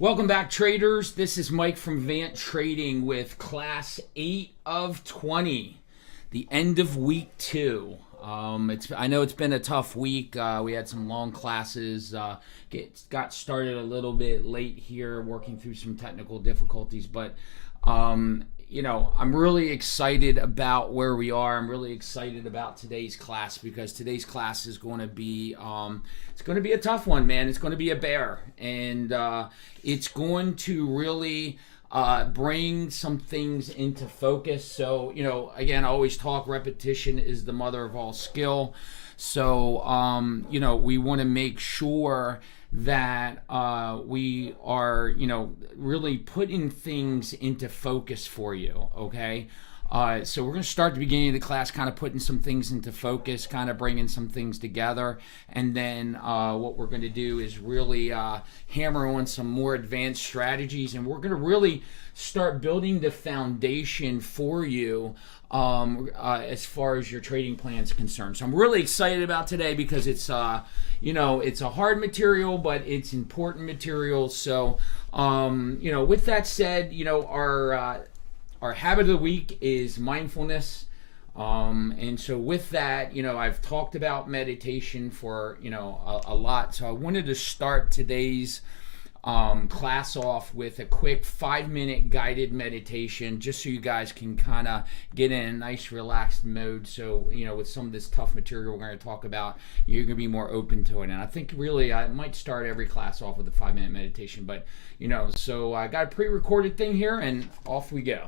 Welcome back, traders. This is Mike from Vant Trading with Class 8 of 20, the end of week 2. I know it's been a tough week. We had some long classes. Got started a little bit late here, working through some technical difficulties. But I'm really excited about where we are. I'm really excited about today's class because today's class is going to be it's going to be a tough one, man. It's going to be a bear, and it's going to really bring some things into focus. So, again, I always talk repetition is the mother of all skill. So, we want to make sure that we are, really putting things into focus for you, okay? So we're going to start at the beginning of the class kind of putting some things into focus, kind of bringing some things together. And then what we're going to do is really hammer on some more advanced strategies. And we're going to really start building the foundation for you as far as your trading plan is concerned. So I'm really excited about today because it's, it's a hard material, but it's important material. So, with that said, our habit of the week is mindfulness. And so with that, I've talked about meditation for, a lot. So I wanted to start today's class off with a quick 5-minute guided meditation, just so you guys can kind of get in a nice relaxed mode. So, with some of this tough material we're going to talk about, you're going to be more open to it. And I think really I might start every class off with a 5-minute meditation, but, so I got a pre-recorded thing here and off we go.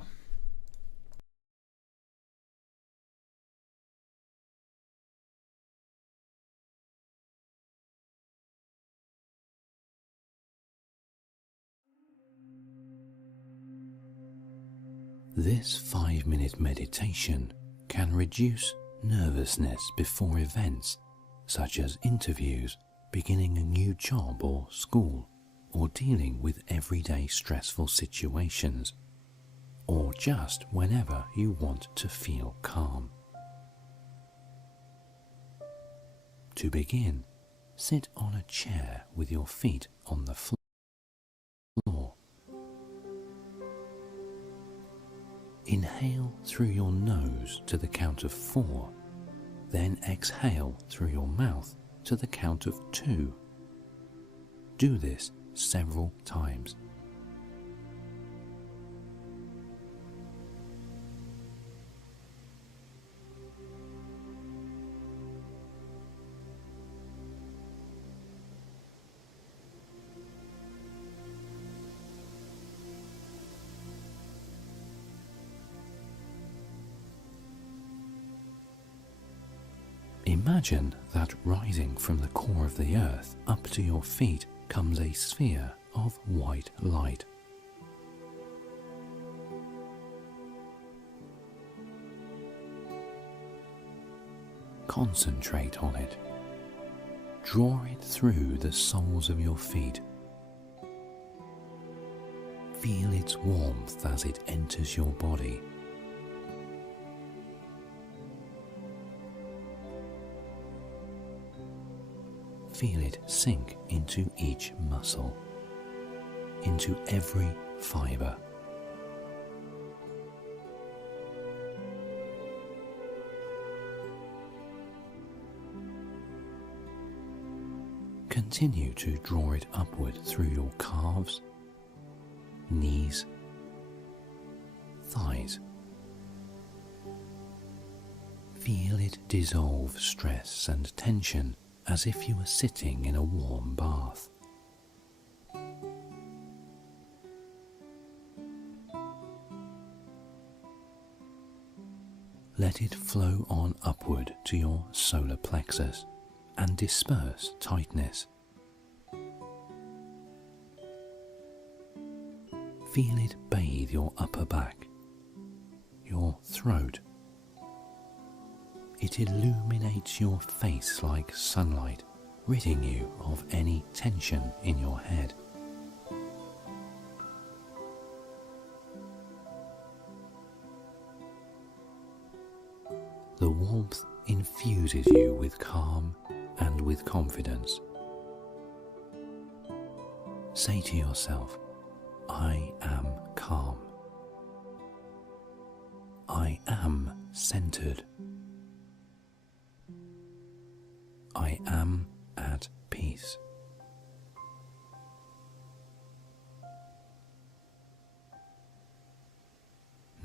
This 5-minute meditation can reduce nervousness before events such as interviews, beginning a new job or school, or dealing with everyday stressful situations, or just whenever you want to feel calm. To begin, sit on a chair with your feet on the floor. Inhale through your nose to the count of 4, then exhale through your mouth to the count of 2. Do this several times. Imagine that rising from the core of the earth up to your feet comes a sphere of white light. Concentrate on it. Draw it through the soles of your feet. Feel its warmth as it enters your body. Feel it sink into each muscle, into every fiber. Continue to draw it upward through your calves, knees, thighs. Feel it dissolve stress and tension as if you were sitting in a warm bath. Let it flow on upward to your solar plexus and disperse tightness. Feel it bathe your upper back, your throat. It illuminates your face like sunlight, ridding you of any tension in your head. The warmth infuses you with calm and with confidence. Say to yourself, I am calm. I am centered. I am at peace.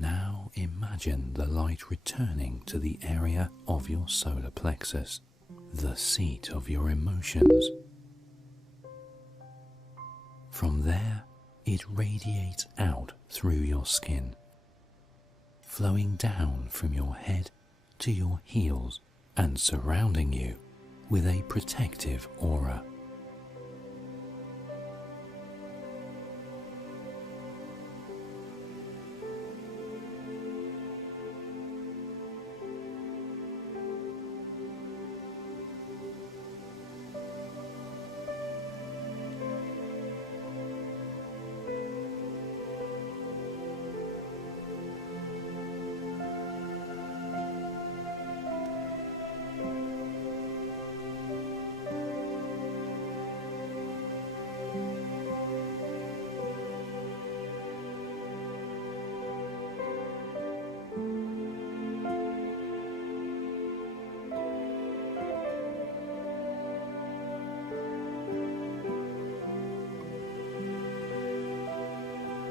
Now imagine the light returning to the area of your solar plexus, the seat of your emotions. From there, it radiates out through your skin, flowing down from your head to your heels and surrounding you with a protective aura.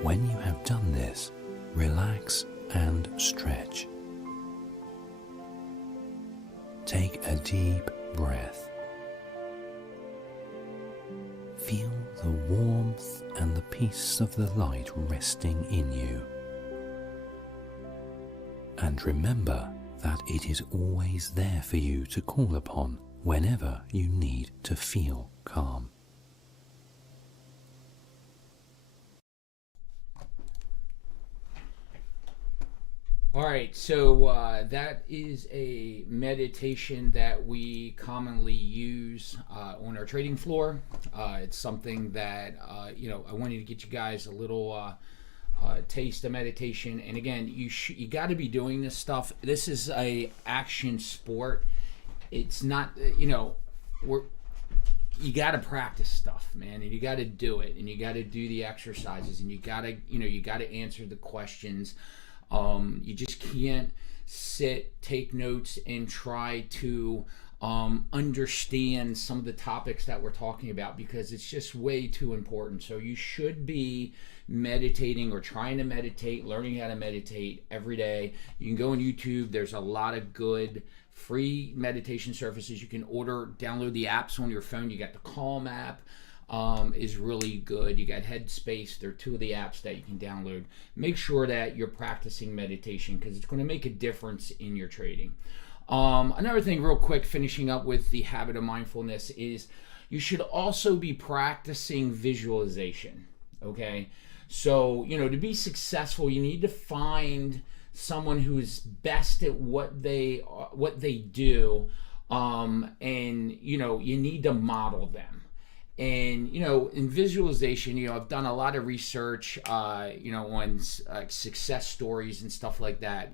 When you have done this, relax and stretch. Take a deep breath. Feel the warmth and the peace of the light resting in you. And remember that it is always there for you to call upon whenever you need to feel calm. All right, so that is a meditation that we commonly use on our trading floor. It's something that, I wanted to get you guys a little taste of meditation. And again, you got to be doing this stuff. This is a action sport. It's not, you got to practice stuff, man, and you got to do it, and you got to do the exercises, and you got to answer the questions. You just can't sit, take notes, and try to understand some of the topics that we're talking about, because it's just way too important. So you should be meditating or trying to meditate, learning how to meditate every day. You can go on YouTube. There's a lot of good free meditation services. You can download the apps on your phone. You got the Calm app. Is really good. You got Headspace. They're two of the apps that you can download. Make sure that you're practicing meditation, because it's going to make a difference in your trading. Another thing real quick, finishing up with the habit of mindfulness, is you should also be practicing visualization. Okay, so to be successful, you need to find someone who is best at what they do, and you need to model them. And, in visualization, I've done a lot of research, on success stories and stuff like that.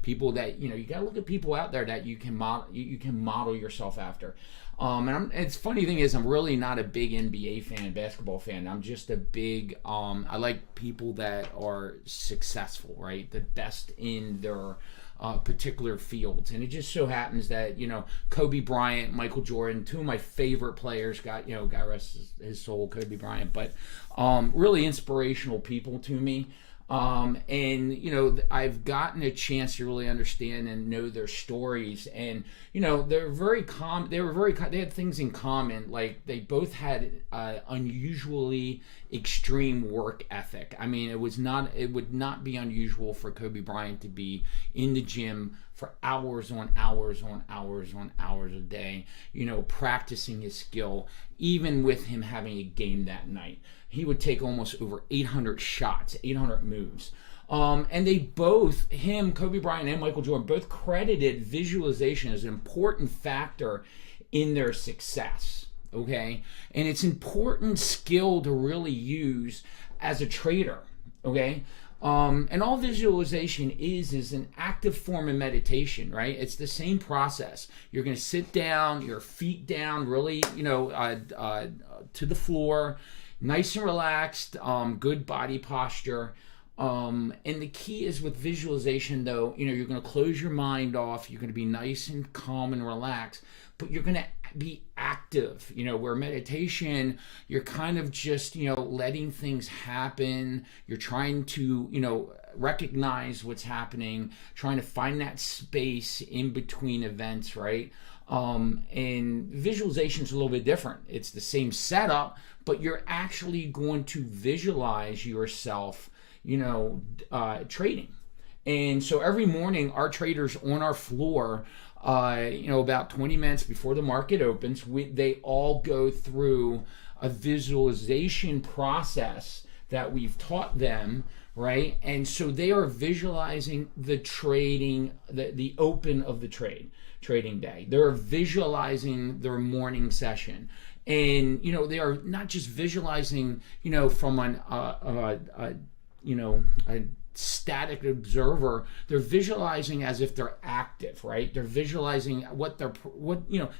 People that, you got to look at people out there that you can model yourself after. And it's funny thing is, I'm really not a big NBA fan, basketball fan. I'm just a big, I like people that are successful, right? The best in their particular fields. And it just so happens that, Kobe Bryant, Michael Jordan, two of my favorite players, God rest his soul, Kobe Bryant, but really inspirational people to me. And I've gotten a chance to really understand and know their stories, and they're very they had things in common. Like, they both had unusually extreme work ethic. I mean, it would not be unusual for Kobe Bryant to be in the gym for hours on hours on hours on hours a day, practicing his skill, even with him having a game that night. He would take almost over 800 shots, 800 moves. And they both, Kobe Bryant and Michael Jordan, both credited visualization as an important factor in their success, okay? And it's an important skill to really use as a trader, okay? And all visualization is an active form of meditation, right? It's the same process. You're going to sit down, your feet down, really, to the floor. nice and relaxed, good body posture. And the key is with visualization, though, you're going to close your mind off. You're going to be nice and calm and relaxed, but you're going to be active, where meditation, you're kind of just, letting things happen. You're trying to, recognize what's happening, trying to find that space in between events, right? And visualization is a little bit different. It's the same setup, but you're actually going to visualize yourself, trading. And so every morning, our traders on our floor, about 20 minutes before the market opens, they all go through a visualization process that we've taught them, right? And so they are visualizing the trading, the open of the trading day. They're visualizing their morning session. And, they are not just visualizing, from a static observer. They're visualizing as if they're active, right? They're visualizing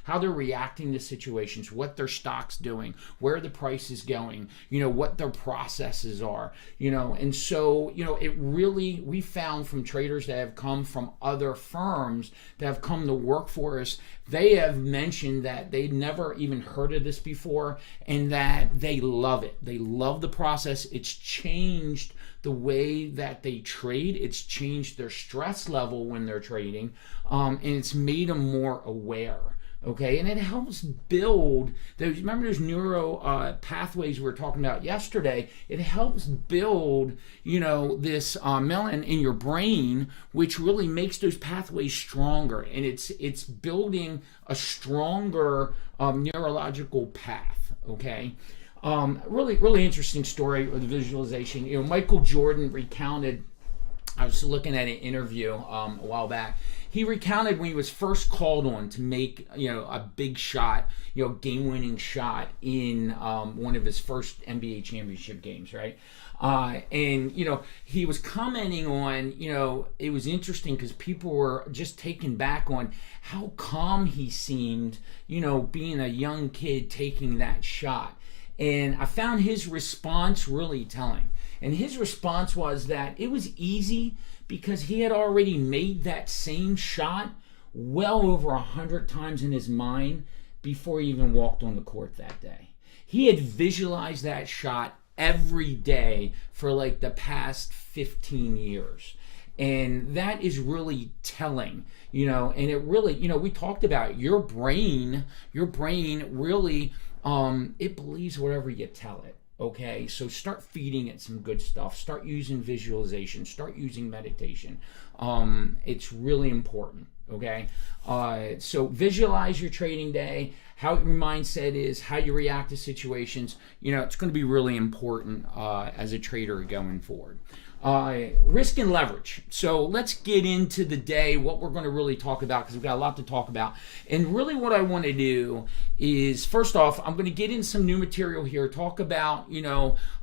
how they're reacting to situations, what their stock's doing, where the price is going, what their processes are, and so, it really, we found from traders that have come from other firms that have come to work for us, they have mentioned that they'd never even heard of this before and that they love it. They love the process. It's changed the way that they trade. It's changed their stress level when they're trading, and it's made them more aware. Okay, and it helps build those. Remember those neuro pathways we were talking about yesterday? It helps build, this melanin in your brain, which really makes those pathways stronger, and it's building a stronger neurological path. Okay. Really interesting story with the visualization. Michael Jordan recounted, I was looking at an interview a while back. He recounted when he was first called on to make, a big shot, game-winning shot in one of his first NBA championship games, right? And he was commenting on, it was interesting because people were just taken back on how calm he seemed, being a young kid taking that shot. And I found his response really telling. And his response was that it was easy because he had already made that same shot well over 100 times in his mind before he even walked on the court that day. He had visualized that shot every day for like the past 15 years. And that is really telling, and it really, we talked about your brain really, it believes whatever you tell it. Okay, so start feeding it some good stuff. Start using visualization. Start using meditation. It's really important. Okay, so visualize your trading day. How your mindset is, how you react to situations. It's going to be really important as a trader going forward. Risk and leverage. So let's get into the day, what we're going to really talk about, because we've got a lot to talk about. And really what I want to do is, first off, I'm going to get in some new material here, talk about,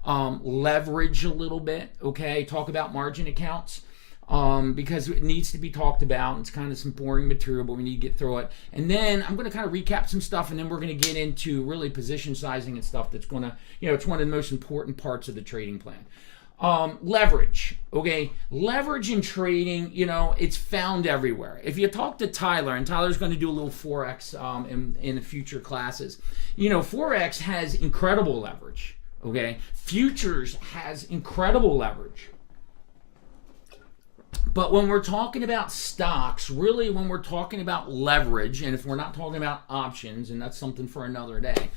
leverage a little bit, okay? Talk about margin accounts, because it needs to be talked about. It's kind of some boring material, but we need to get through it. And then I'm going to kind of recap some stuff, and then we're going to get into really position sizing and stuff that's going to, it's one of the most important parts of the trading plan. Leverage, okay? Leverage in trading, it's found everywhere. If you talk to Tyler, and Tyler's going to do a little Forex in the future classes, Forex has incredible leverage, okay? Futures has incredible leverage. But when we're talking about stocks, really when we're talking about leverage, and if we're not talking about options, and that's something for another day,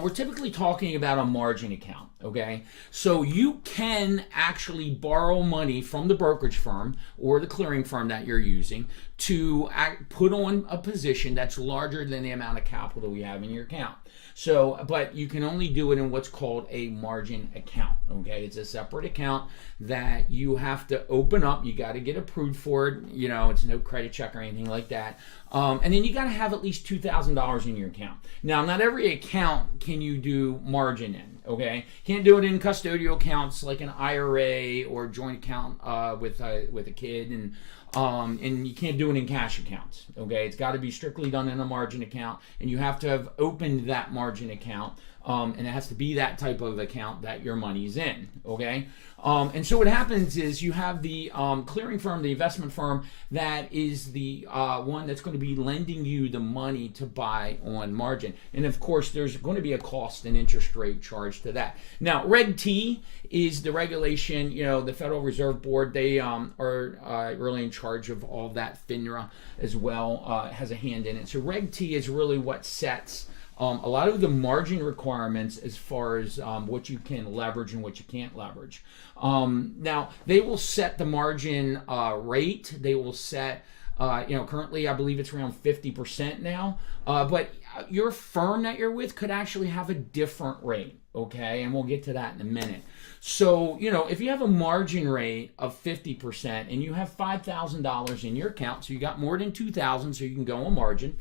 we're typically talking about a margin account, okay? So you can actually borrow money from the brokerage firm or the clearing firm that you're using to put on a position that's larger than the amount of capital you have in your account. So, but you can only do it in what's called a margin account, okay? It's a separate account that you have to open up. You got to get approved for it. It's no credit check or anything like that. And then you got to have at least $2,000 in your account. Now, not every account can you do margin in, okay? Can't do it in custodial accounts like an IRA or joint account with a kid. And And you can't do it in cash accounts. Okay, it's got to be strictly done in a margin account, and you have to have opened that margin account, and it has to be that type of account that your money's in. Okay. And so what happens is you have the clearing firm, the investment firm, that is the one that's going to be lending you the money to buy on margin. And of course, there's going to be a cost and interest rate charge to that. Now, Reg T is the regulation, the Federal Reserve Board, they are really in charge of all of that. FINRA as well has a hand in it. So Reg T is really what sets a lot of the margin requirements as far as what you can leverage and what you can't leverage. Now, they will set the margin rate. They will set, currently I believe it's around 50% now. But your firm that you're with could actually have a different rate, okay? And we'll get to that in a minute. So, if you have a margin rate of 50% and you have $5,000 in your account, so you got more than $2,000, so you can go on margin,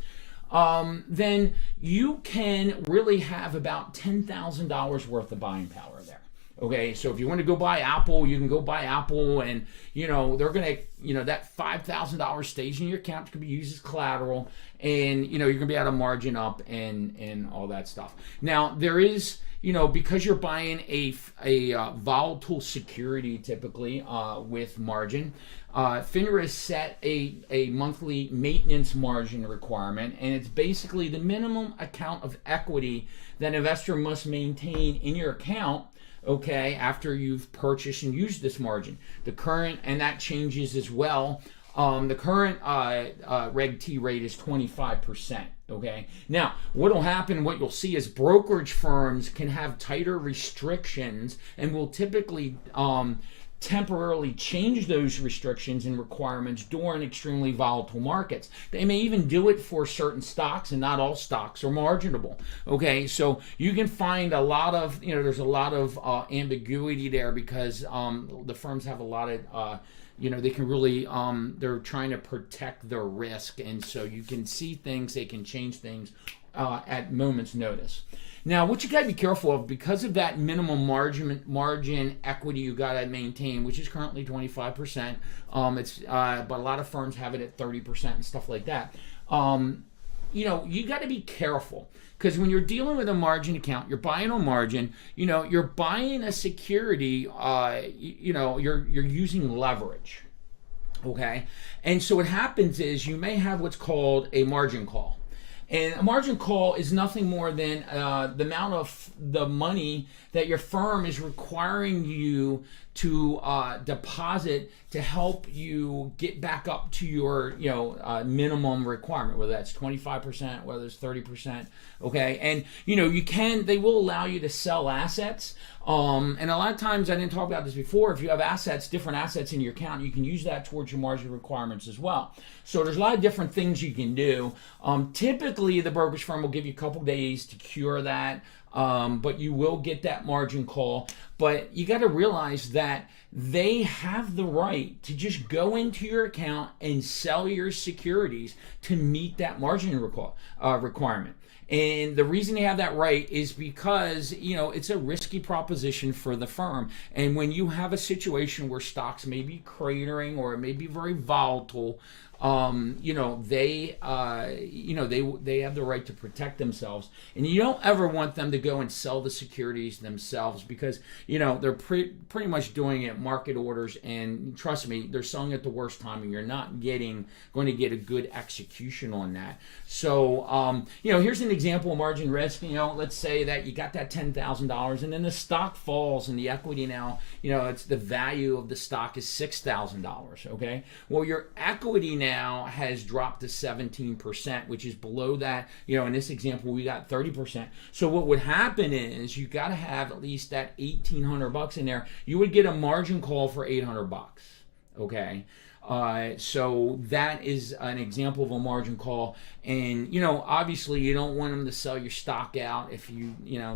then you can really have about $10,000 worth of buying power there. Okay, so if you want to go buy Apple, you can go buy Apple, and they're gonna, that $5,000 stays in your account. It can be used as collateral, and you're gonna be able to margin up and all that stuff. Now there is, because you're buying a volatile security typically with margin. FINRA has set a monthly maintenance margin requirement, and it's basically the minimum account of equity that an investor must maintain in your account, okay, after you've purchased and used this margin. The current, and that changes as well, the current Reg T rate is 25%. Okay. Now, what will happen, what you'll see is brokerage firms can have tighter restrictions and will typically temporarily change those restrictions and requirements during extremely volatile markets. They may even do it for certain stocks, and not all stocks are marginable. Okay, so you can find a lot of, there's a lot of ambiguity there because the firms have a lot of they can really, they're trying to protect their risk, and so you can see things, they can change things at moment's notice. Now, what you got to be careful of, because of that minimum margin equity you got to maintain, which is currently 25%, but a lot of firms have it at 30% and stuff like that. You got to be careful. Because when you're dealing with a margin account, you're buying on margin, you're buying a security, you're using leverage, okay? And so what happens is you may have what's called a margin call. And a margin call is nothing more than the amount of the money that your firm is requiring you to deposit to help you get back up to your minimum requirement, whether that's 25%, whether it's 30%, okay? And they will allow you to sell assets, and a lot of times, I didn't talk about this before, if you have different assets in your account, you can use that towards your margin requirements as well. So there's a lot of different things you can do. Typically, the brokerage firm will give you a couple days to cure that, but you will get that margin call. But you got to realize that they have the right to just go into your account and sell your securities to meet that margin requirement. And the reason they have that right is because, it's a risky proposition for the firm. And when you have a situation where stocks may be cratering or it may be very volatile, they have the right to protect themselves, and you don't ever want them to go and sell the securities themselves because they're pretty much doing it market orders, and trust me, they're selling at the worst time, and you're not going to get a good execution on that. So here's an example of margin risk. Let's say that you got that $10,000 and then the stock falls and the equity now, it's the value of the stock is $6,000. Okay, well, your equity now has dropped to 17%, which is below that. In this example, we got 30%. So what would happen is you got to have at least that $1,800 in there. You would get a margin call for $800. Okay. So that is an example of a margin call, and obviously you don't want them to sell your stock out if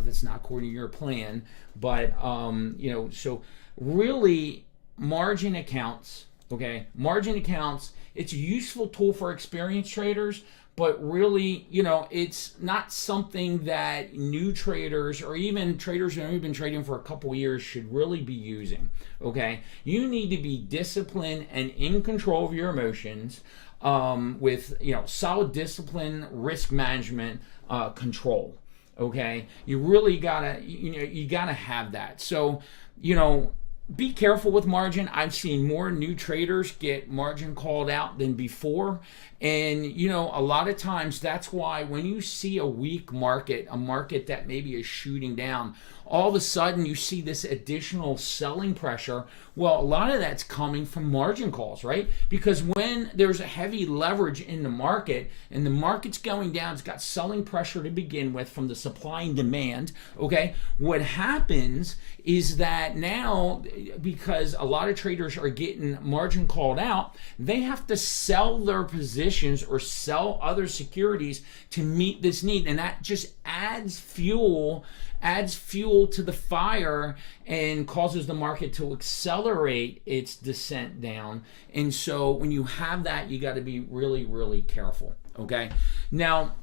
that's not according to your plan. But so really, margin accounts Okay, margin accounts, it's a useful tool for experienced traders, but really, it's not something that new traders or even traders who have only been trading for a couple years should really be using. Okay, you need to be disciplined and in control of your emotions, with solid discipline, risk management, control. Okay, you really gotta you gotta have that. So be careful with margin. I've seen more new traders get margin called out than before. And, a lot of times that's why when you see a weak market, a market that maybe is shooting down, all of a sudden you see this additional selling pressure. Well, a lot of that's coming from margin calls, right? Because when there's a heavy leverage in the market and the market's going down, it's got selling pressure to begin with from the supply and demand, okay? What happens is that now, because a lot of traders are getting margin called out, they have to sell their positions or sell other securities to meet this need. And that just adds fuel to the fire and causes the market to accelerate its descent down. And so when you have that, you got to be really, really careful. Okay. Now,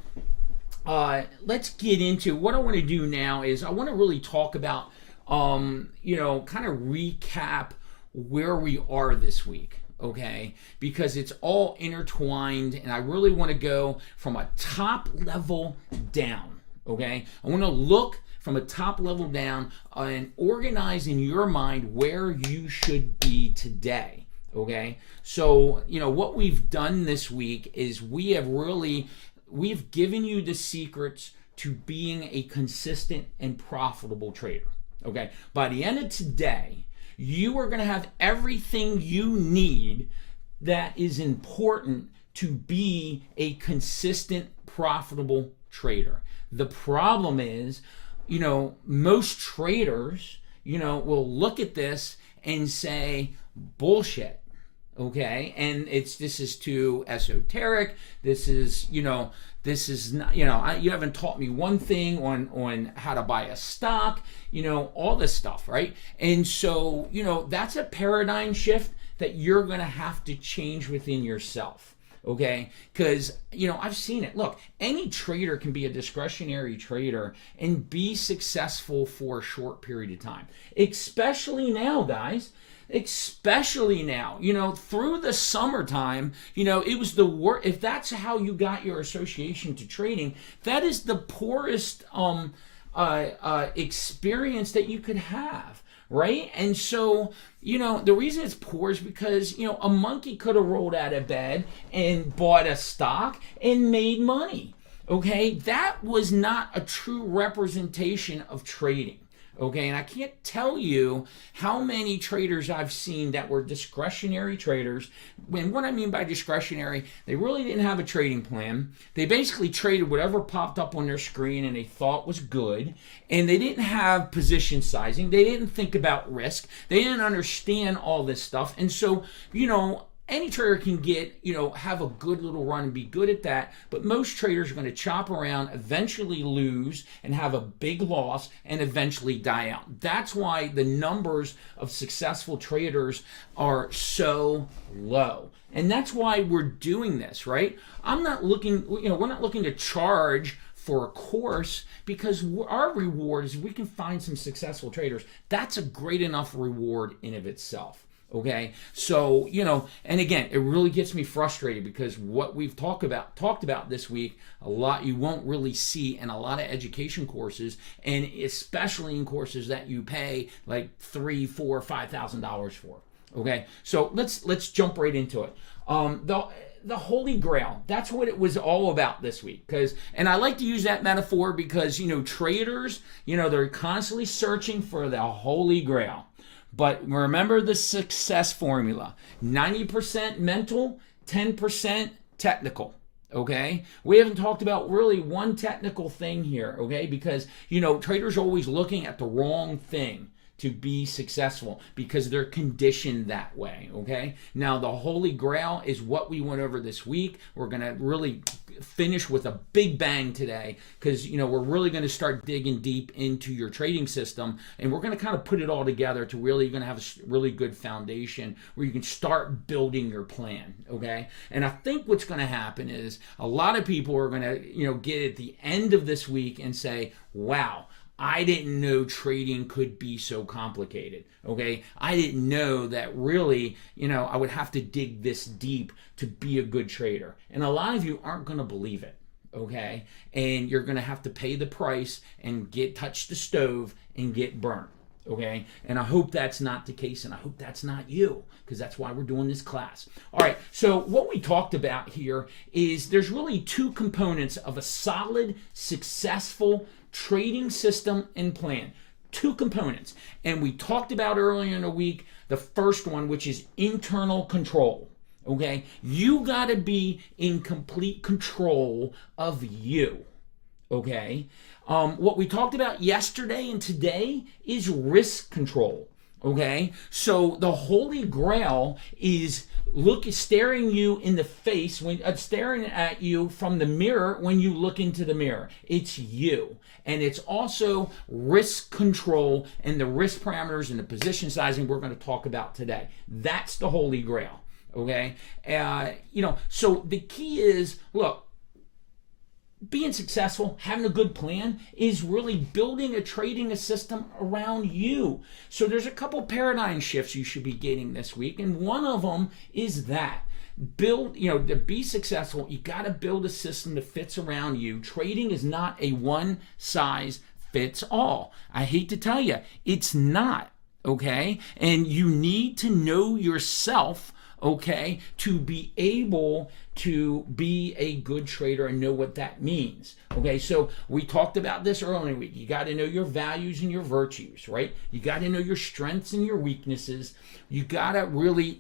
let's get into what I want to do now. Is I want to really talk about, kind of recap where we are this week. Okay, because it's all intertwined, and I really want to go from a top level down. Okay, I want to look from a top level down and organize in your mind where you should be today. Okay, so what we've done this week is we've given you the secrets to being a consistent and profitable trader. Okay, by the end of today, you are going to have everything you need that is important to be a consistent, profitable trader. The problem is, most traders, will look at this and say, bullshit. Okay, and this is too esoteric. This is not, you haven't taught me one thing on how to buy a stock, all this stuff, right? And so, that's a paradigm shift that you're going to have to change within yourself. Okay, because I've seen it. Look, any trader can be a discretionary trader and be successful for a short period of time, especially now, guys. Especially now, through the summertime, it was the worst. If that's how you got your association to trading, that is the poorest experience that you could have, right? And so, the reason it's poor is because, a monkey could have rolled out of bed and bought a stock and made money, okay? That was not a true representation of trading. Okay, and I can't tell you how many traders I've seen that were discretionary traders. And what I mean by discretionary, they really didn't have a trading plan. They basically traded whatever popped up on their screen and they thought was good. And they didn't have position sizing. They didn't think about risk. They didn't understand all this stuff. And so, any trader can get, have a good little run and be good at that, but most traders are going to chop around, eventually lose and have a big loss and eventually die out. That's why the numbers of successful traders are so low. And that's why we're doing this, right? we're not looking to charge for a course, because our reward is we can find some successful traders. That's a great enough reward in of itself. Okay, so and again, it really gets me frustrated because what we've talked about this week, a lot you won't really see in a lot of education courses, and especially in courses that you pay like $3,000, $4,000, $5,000 for. Okay, so let's jump right into it. The Holy Grail, that's what it was all about this week. And I like to use that metaphor because traders, they're constantly searching for the Holy Grail. But remember the success formula: 90% mental, 10% technical. Okay, we haven't talked about really one technical thing here. Okay, because traders are always looking at the wrong thing to be successful because they're conditioned that way. Okay, now the Holy Grail is what we went over this week. We're gonna really finish with a big bang today, because we're really going to start digging deep into your trading system, and we're going to kind of put it all together to really, you're going to have a really good foundation where you can start building your plan. Okay, and I think what's going to happen is a lot of people are going to get at the end of this week and say, wow, I didn't know trading could be so complicated. Okay, I didn't know that really, I would have to dig this deep to be a good trader. And a lot of you aren't going to believe it. Okay, and you're going to have to pay the price and touch the stove and get burnt. Okay, and I hope that's not the case, and I hope that's not you, because that's why we're doing this class. All right, so what we talked about here is there's really two components of a solid, successful trading system and plan. Two components. And we talked about earlier in the week the first one, which is internal control. Okay, you got to be in complete control of you. Okay, what we talked about yesterday and today is risk control. Okay, so the holy grail is staring you in the face, staring at you from the mirror when you look into the mirror. It's you. And it's also risk control and the risk parameters and the position sizing we're going to talk about today. That's the holy grail. Okay, so the key is, look, being successful, having a good plan, is really building a system around you. So there's a couple paradigm shifts you should be getting this week, and one of them is that to be successful, you got to build a system that fits around you. Trading is not a one size fits all. I hate to tell you, it's not. Okay, and you need to know yourself, okay, to be able to be a good trader and know what that means. Okay, so we talked about this earlier in the week. You got to know your values and your virtues, right? You got to know your strengths and your weaknesses. You got to really,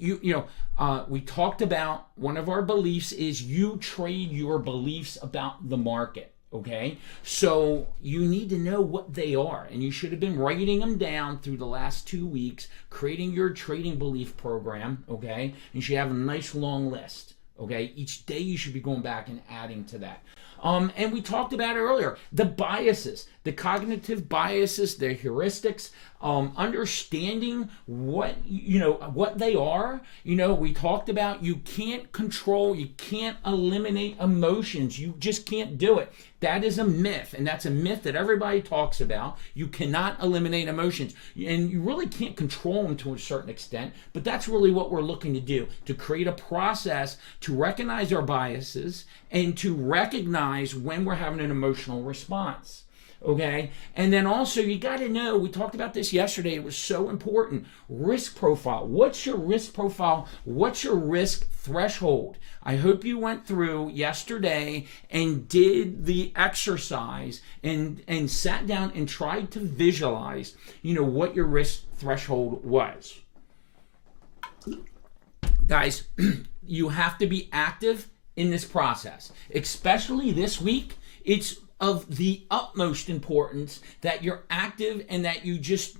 we talked about one of our beliefs is you trade your beliefs about the market. Okay, so you need to know what they are, and you should have been writing them down through the last 2 weeks, creating your trading belief program. Okay, you should have a nice long list. Okay, each day you should be going back and adding to that. And we talked about it earlier, the biases, the cognitive biases, the heuristics, understanding what they are. We talked about you can't control, you can't eliminate emotions. You just can't do it. That is a myth, and that's a myth that everybody talks about. You cannot eliminate emotions, and you really can't control them to a certain extent, but that's really what we're looking to do, to create a process to recognize our biases and to recognize when we're having an emotional response. Okay, and then also you got to know, we talked about this yesterday, it was so important, risk profile. What's your risk profile? What's your risk threshold? I hope you went through yesterday and did the exercise and sat down and tried to visualize, what your risk threshold was. Guys, you have to be active in this process, especially this week. It's of the utmost importance that you're active and that you just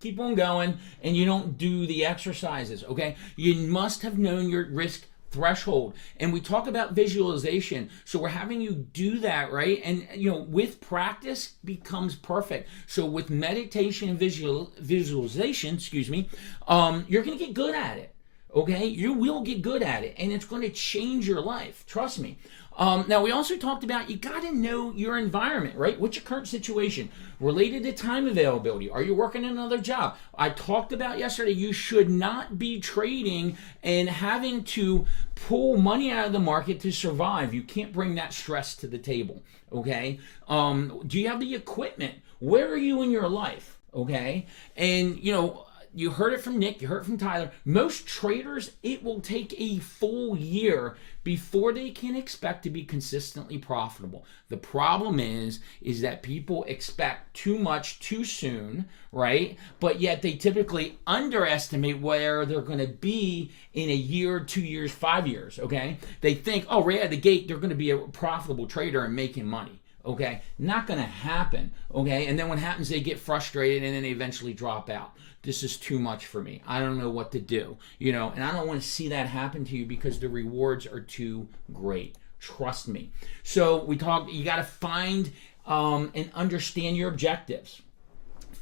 keep on going and you don't do the exercises. Okay, you must have known your risk threshold, and we talk about visualization, so we're having you do that, right? And with practice becomes perfect. So with meditation and visualization, you're going to get good at it. Okay, you will get good at it, and it's going to change your life, trust me. Now, we also talked about you got to know your environment, right? What's your current situation related to time availability? Are you working another job? I talked about yesterday, you should not be trading and having to pull money out of the market to survive. You can't bring that stress to the table, okay? Do you have the equipment? Where are you in your life, okay? And, you heard it from Nick, you heard it from Tyler. Most traders, it will take a full year before they can expect to be consistently profitable. The problem is that people expect too much too soon, right? But yet they typically underestimate where they're going to be in a year, 2 years, 5 years, okay? They think, right out of the gate, they're going to be a profitable trader and making money. Okay, not going to happen. Okay, and then what happens, they get frustrated and then they eventually drop out. This is too much for me. I don't know what to do. And I don't want to see that happen to you because the rewards are too great. Trust me. So you got to find and understand your objectives.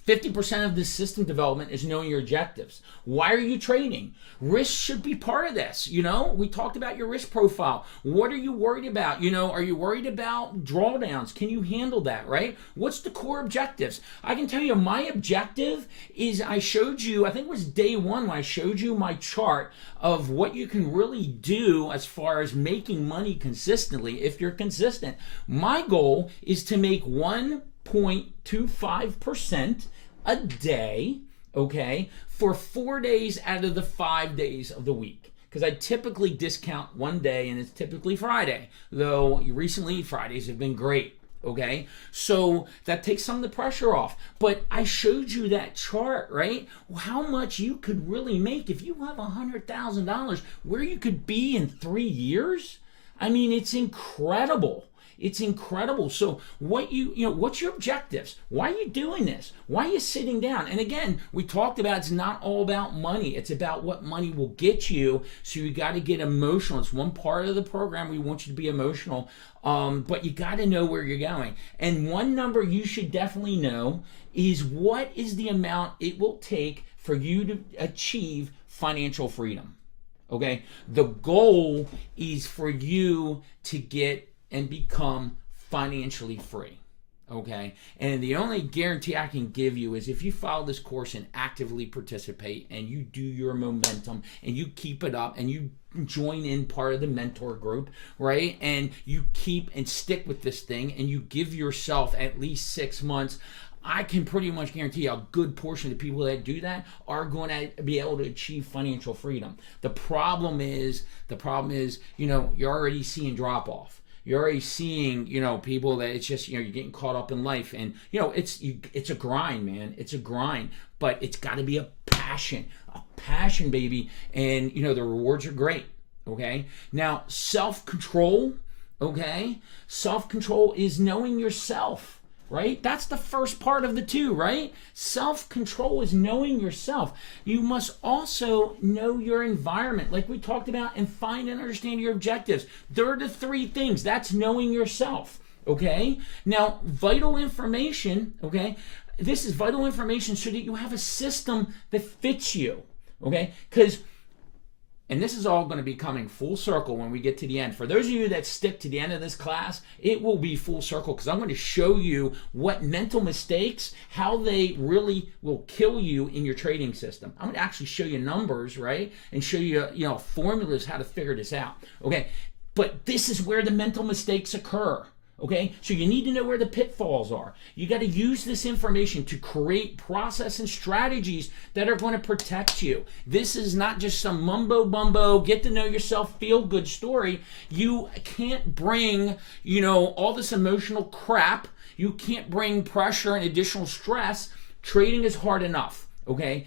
50% of this system development is knowing your objectives. Why are you trading? Risk should be part of this. We talked about your risk profile. What are you worried about? Are you worried about drawdowns? Can you handle that, right? What's the core objectives? I can tell you my objective is I showed you, I think it was day one when I showed you my chart of what you can really do as far as making money consistently if you're consistent. My goal is to make 1.25% a day, okay, for 4 days out of the 5 days of the week. Because I typically discount one day, and it's typically Friday. Though recently Fridays have been great, okay? So that takes some of the pressure off. But I showed you that chart, right? How much you could really make if you have $100,000, where you could be in 3 years. I mean, it's incredible. It's incredible. So what's your objectives? Why are you doing this? Why are you sitting down? And again, we talked about it's not all about money. It's about what money will get you. So you got to get emotional. It's one part of the program. We want you to be emotional. But you got to know where you're going. And one number you should definitely know is what is the amount it will take for you to achieve financial freedom. Okay? The goal is for you to get and become financially free, okay? And the only guarantee I can give you is if you follow this course and actively participate and you do your momentum and you keep it up and you join in part of the mentor group, right? And you keep and stick with this thing and you give yourself at least 6 months, I can pretty much guarantee a good portion of the people that do that are going to be able to achieve financial freedom. The problem is, you're already seeing drop off. You're already seeing, people that it's just, you're getting caught up in life. And, it's a grind, man. It's a grind. But it's got to be a passion, baby. And, the rewards are great, okay? Now, self-control, okay? Self-control is knowing yourself. Right? That's the first part of the two, right? Self-control is knowing yourself. You must also know your environment, like we talked about, and find and understand your objectives. There are the three things. That's knowing yourself, okay? Now, vital information, okay? This is vital information so that you have a system that fits you, okay? And this is all going to be coming full circle when we get to the end. For those of you that stick to the end of this class, it will be full circle because I'm going to show you what mental mistakes, how they really will kill you in your trading system. I'm going to actually show you numbers, right? And show you, formulas how to figure this out. Okay. But this is where the mental mistakes occur. Okay, so you need to know where the pitfalls are. You got to use this information to create process and strategies that are going to protect you. This is not just some mumbo-bumbo, get to know yourself, feel-good story. You can't bring, all this emotional crap. You can't bring pressure and additional stress. Trading is hard enough. Okay,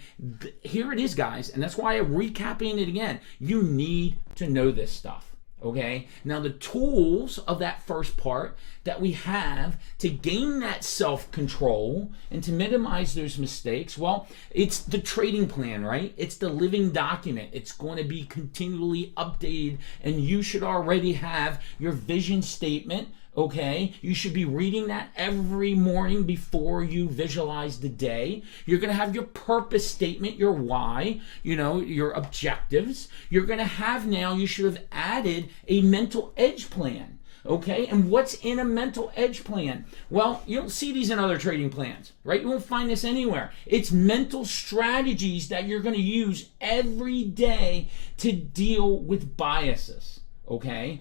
here it is, guys, and that's why I'm recapping it again. You need to know this stuff. Okay, now the tools of that first part that we have to gain that self-control and to minimize those mistakes, well, it's the trading plan, right? It's the living document. It's going to be continually updated, and you should already have your vision statement. Okay, you should be reading that every morning before you visualize the day. You're going to have your purpose statement, your why, your objectives. You're going to have now, you should have added a mental edge plan. Okay, and what's in a mental edge plan? Well, you don't see these in other trading plans, right? You won't find this anywhere. It's mental strategies that you're going to use every day to deal with biases. Okay.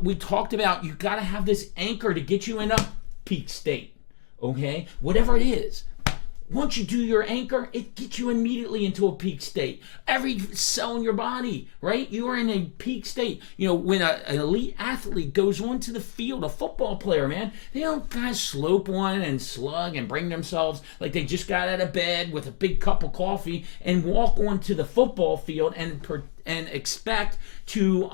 We talked about you got to have this anchor to get you in a peak state, okay? Whatever it is. Once you do your anchor, it gets you immediately into a peak state. Every cell in your body, right? You are in a peak state. When an elite athlete goes onto the field, a football player, man, they don't kind of slope one and slug and bring themselves like they just got out of bed with a big cup of coffee and walk onto the football field and expect to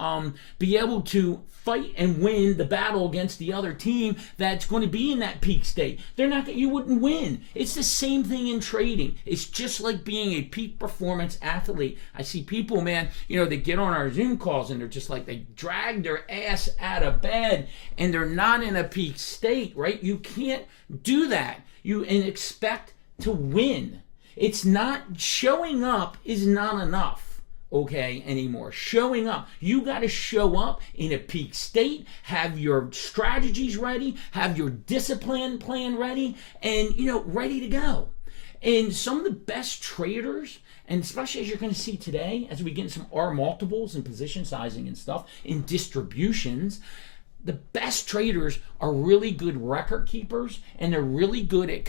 be able to fight and win the battle against the other team that's going to be in that peak state. You wouldn't win. It's the same thing in trading. It's just like being a peak performance athlete. I see people, man, they get on our Zoom calls and they're just like, they drag their ass out of bed and they're not in a peak state, right? You can't do that. And expect to win. It's not, showing up is not enough. Okay, anymore. Showing up. You got to show up in a peak state, have your strategies ready, have your discipline plan ready, and, ready to go. And some of the best traders, and especially as you're going to see today, as we get into some R multiples and position sizing and stuff, in distributions, the best traders are really good record keepers, and they're really good at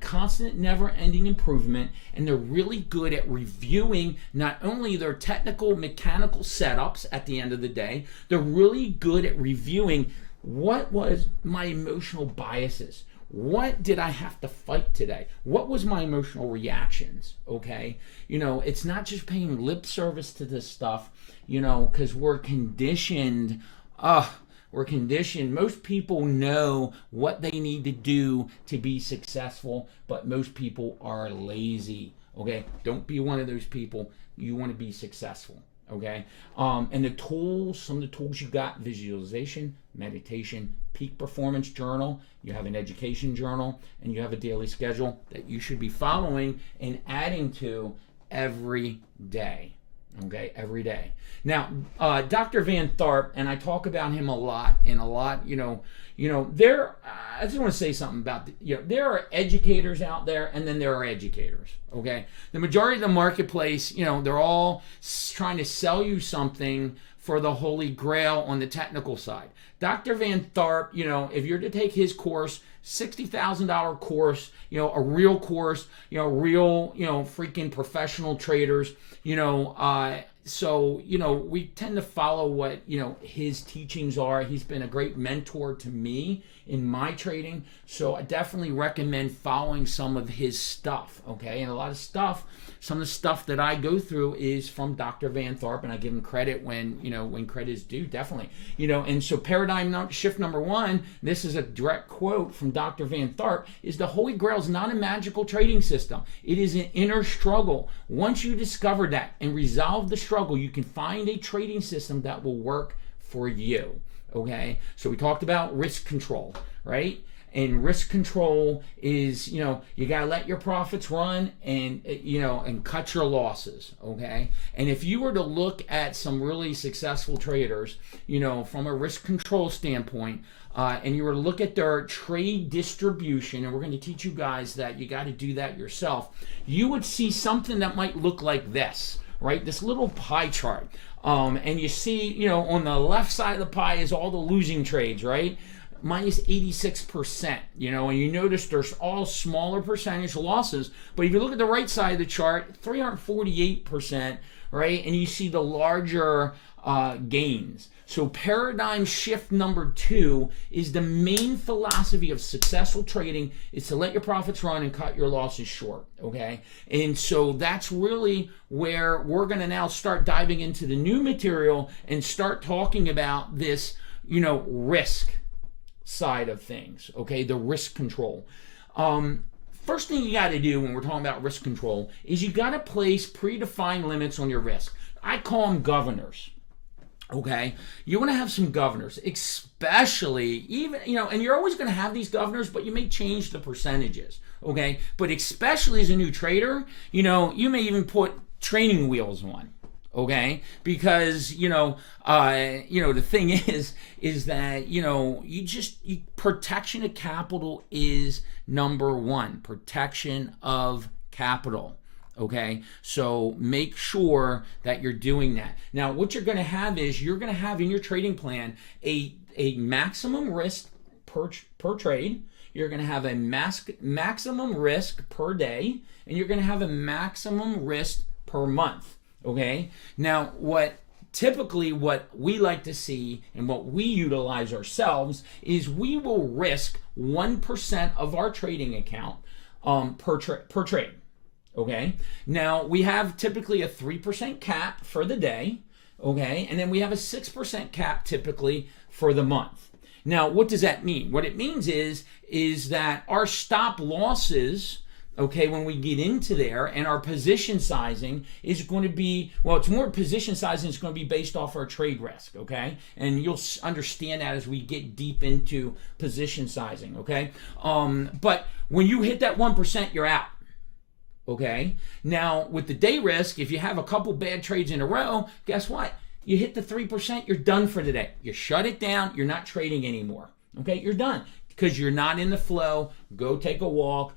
constant, never-ending improvement, and they're really good at reviewing not only their technical, mechanical setups at the end of the day, they're really good at reviewing what was my emotional biases. What did I have to fight today? What was my emotional reactions? Okay, it's not just paying lip service to this stuff, because we're conditioned. We're conditioned. Most people know what they need to do to be successful, but most people are lazy. Okay, don't be one of those people. You want to be successful. Okay, and some of the tools you got: visualization, meditation, peak performance journal. You have an education journal, and you have a daily schedule that you should be following and adding to every day. Okay, every day. Now, Dr. Van Tharp, and I talk about him a lot, I just want to say something about, there are educators out there, and then there are educators, okay? The majority of the marketplace, they're all trying to sell you something for the holy grail on the technical side. Dr. Van Tharp, if you're to take his course, $60,000 course, a real course, real, freaking professional traders, so, we tend to follow what, his teachings are. He's been a great mentor to me in my trading. So I definitely recommend following some of his stuff, okay? And some of the stuff that I go through is from Dr. Van Tharp, and I give him credit when credit is due, definitely. And so paradigm shift number one, this is a direct quote from Dr. Van Tharp, is the Holy Grail is not a magical trading system. It is an inner struggle. Once you discover that and resolve the struggle, you can find a trading system that will work for you, okay? So we talked about risk control, right? And risk control is, you got to let your profits run and cut your losses, okay? And if you were to look at some really successful traders, from a risk control standpoint, and you were to look at their trade distribution, and we're going to teach you guys that you got to do that yourself, you would see something that might look like this, right? This little pie chart. And you see, on the left side of the pie is all the losing trades, right? Minus 86%, and you notice there's all smaller percentage losses. But if you look at the right side of the chart, 348%, right? And you see the larger gains. So paradigm shift number two is the main philosophy of successful trading is to let your profits run and cut your losses short, okay? And so that's really where we're going to now start diving into the new material and start talking about this, risk side of things, okay? The risk control. First thing you got to do when we're talking about risk control is you got to place predefined limits on your risk. I call them governors, okay? You want to have some governors, especially even, and you're always going to have these governors, but you may change the percentages, okay? But especially as a new trader, you may even put training wheels on, okay? Because, the thing is that, protection of capital is number one. Protection of capital, okay? So make sure that you're doing that. Now, what you're going to have is you're going to have in your trading plan a maximum risk per trade. You're going to have a maximum risk per day, and you're going to have a maximum risk per month, okay? Now, what we like to see and what we utilize ourselves is we will risk 1% of our trading account per trade, Okay. Now we have typically a 3% cap for the day. Okay. And then we have a 6% cap typically for the month. Now, what does that mean? What it means is that our stop losses, okay, when we get into there, and our position sizing is going to be, well, it's more position sizing is going to be based off our trade risk, okay? And you'll understand that as we get deep into position sizing, okay? But when you hit that 1%, you're out. Okay. Now, with the day risk, if you have a couple bad trades in a row, guess what? You hit the 3%, you're done for the day. You shut it down. You're not trading anymore. Okay. You're done because you're not in the flow. Go take a walk,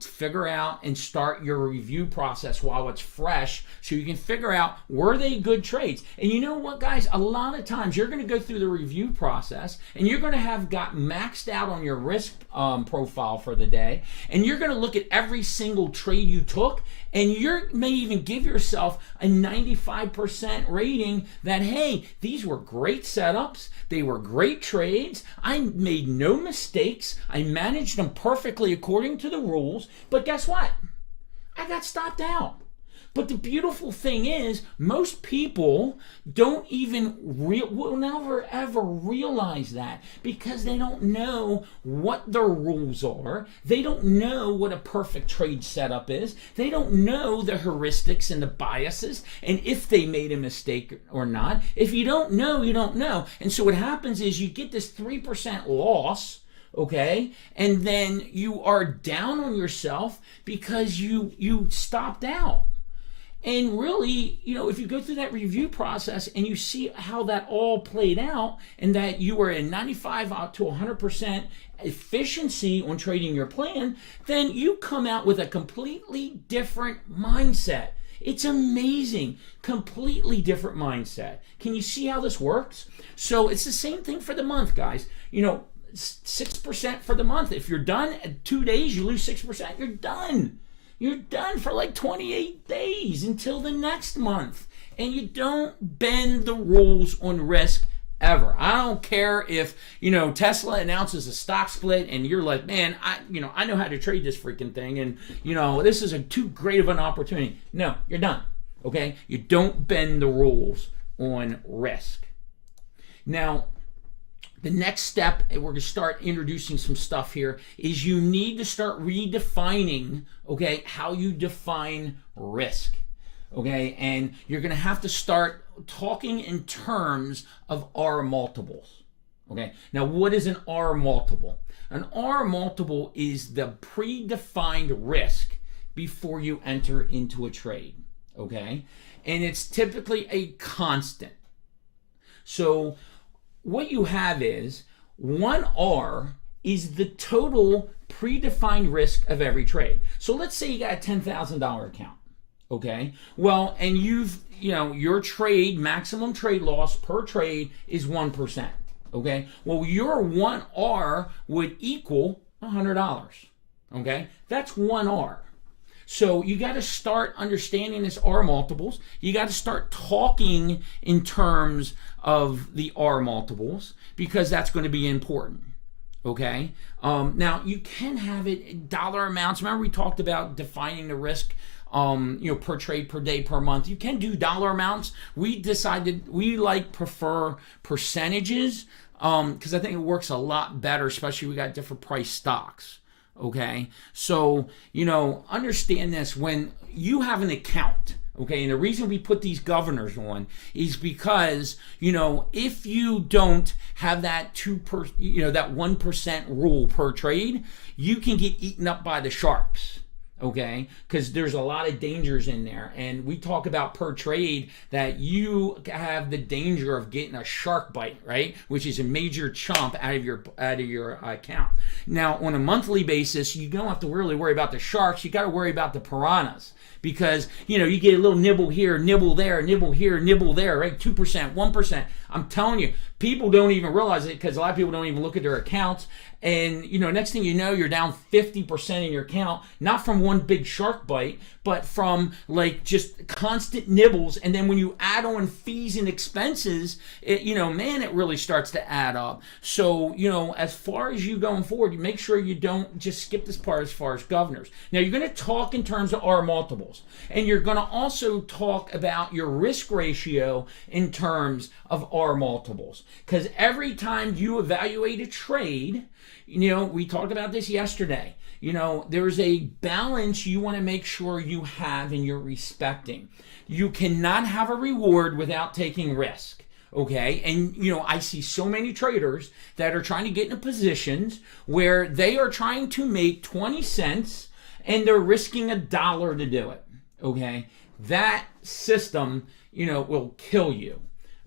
figure out and start your review process while it's fresh so you can figure out, were they good trades? And you know what, guys? A lot of times you're going to go through the review process and you're going to have got maxed out on your risk profile for the day. And you're going to look at every single trade you took, and you may even give yourself a 95% rating that, hey, these were great setups. They were great trades. I made no mistakes. I managed them perfectly according to the rules. But guess what? I got stopped out. But the beautiful thing is, most people don't even will never ever realize that because they don't know what the rules are. They don't know what a perfect trade setup is. They don't know the heuristics and the biases and if they made a mistake or not. If you don't know, you don't know. And so what happens is you get this 3% loss. Okay, and then you are down on yourself because you stopped out. And really, if you go through that review process and you see how that all played out and that you were in 95 out to 100% efficiency on trading your plan, then you come out with a completely different mindset. It's amazing. Completely different mindset. Can you see how this works? So it's the same thing for the month, guys. 6% for the month. If you're done at 2 days, you lose 6%, you're done. You're done for like 28 days until the next month. And you don't bend the rules on risk ever. I don't care if, Tesla announces a stock split and you're like, man, I know how to trade this freaking thing. And, this is too great of an opportunity. No, you're done. Okay. You don't bend the rules on risk. Now, the next step, and we're going to start introducing some stuff here, is you need to start redefining, okay, how you define risk, okay? And you're going to have to start talking in terms of R multiples, okay? Now, what is an R multiple? An R multiple is the predefined risk before you enter into a trade, okay? And it's typically a constant. So what you have is 1R is the total predefined risk of every trade. So let's say you got a $10,000 account, okay? Well, and your trade, maximum trade loss per trade is 1%, okay? Well, your 1R would equal $100, okay? That's 1R. So you got to start understanding this R multiples. You got to start talking in terms of the R multiples because that's going to be important. Okay. Now you can have it dollar amounts. Remember we talked about defining the risk, per trade, per day, per month. You can do dollar amounts. We decided we prefer percentages because I think it works a lot better, especially we got different price stocks. Okay, so understand this: when you have an account, okay, and the reason we put these governors on is because if you don't have that 1% rule per trade, you can get eaten up by the sharks. Okay, because there's a lot of dangers in there, and we talk about per trade that you have the danger of getting a shark bite, right? Which is a major chomp out of your account. Now, on a monthly basis, you don't have to really worry about the sharks. You got to worry about the piranhas because you get a little nibble here, nibble there, nibble here, nibble there, right? 2%, 1%. I'm telling you, people don't even realize it because a lot of people don't even look at their accounts. And, next thing you know, you're down 50% in your account, not from one big shark bite, but from like just constant nibbles. And then when you add on fees and expenses, it really starts to add up. So, as far as you going forward, you make sure you don't just skip this part as far as governors. Now, you're going to talk in terms of R multiples, and you're going to also talk about your risk ratio in terms of R multiples. Because every time you evaluate a trade, we talked about this yesterday. There's a balance you want to make sure you have and you're respecting. You cannot have a reward without taking risk. Okay. And, I see so many traders that are trying to get into positions where they are trying to make 20 cents and they're risking $1 to do it. Okay. That system, will kill you.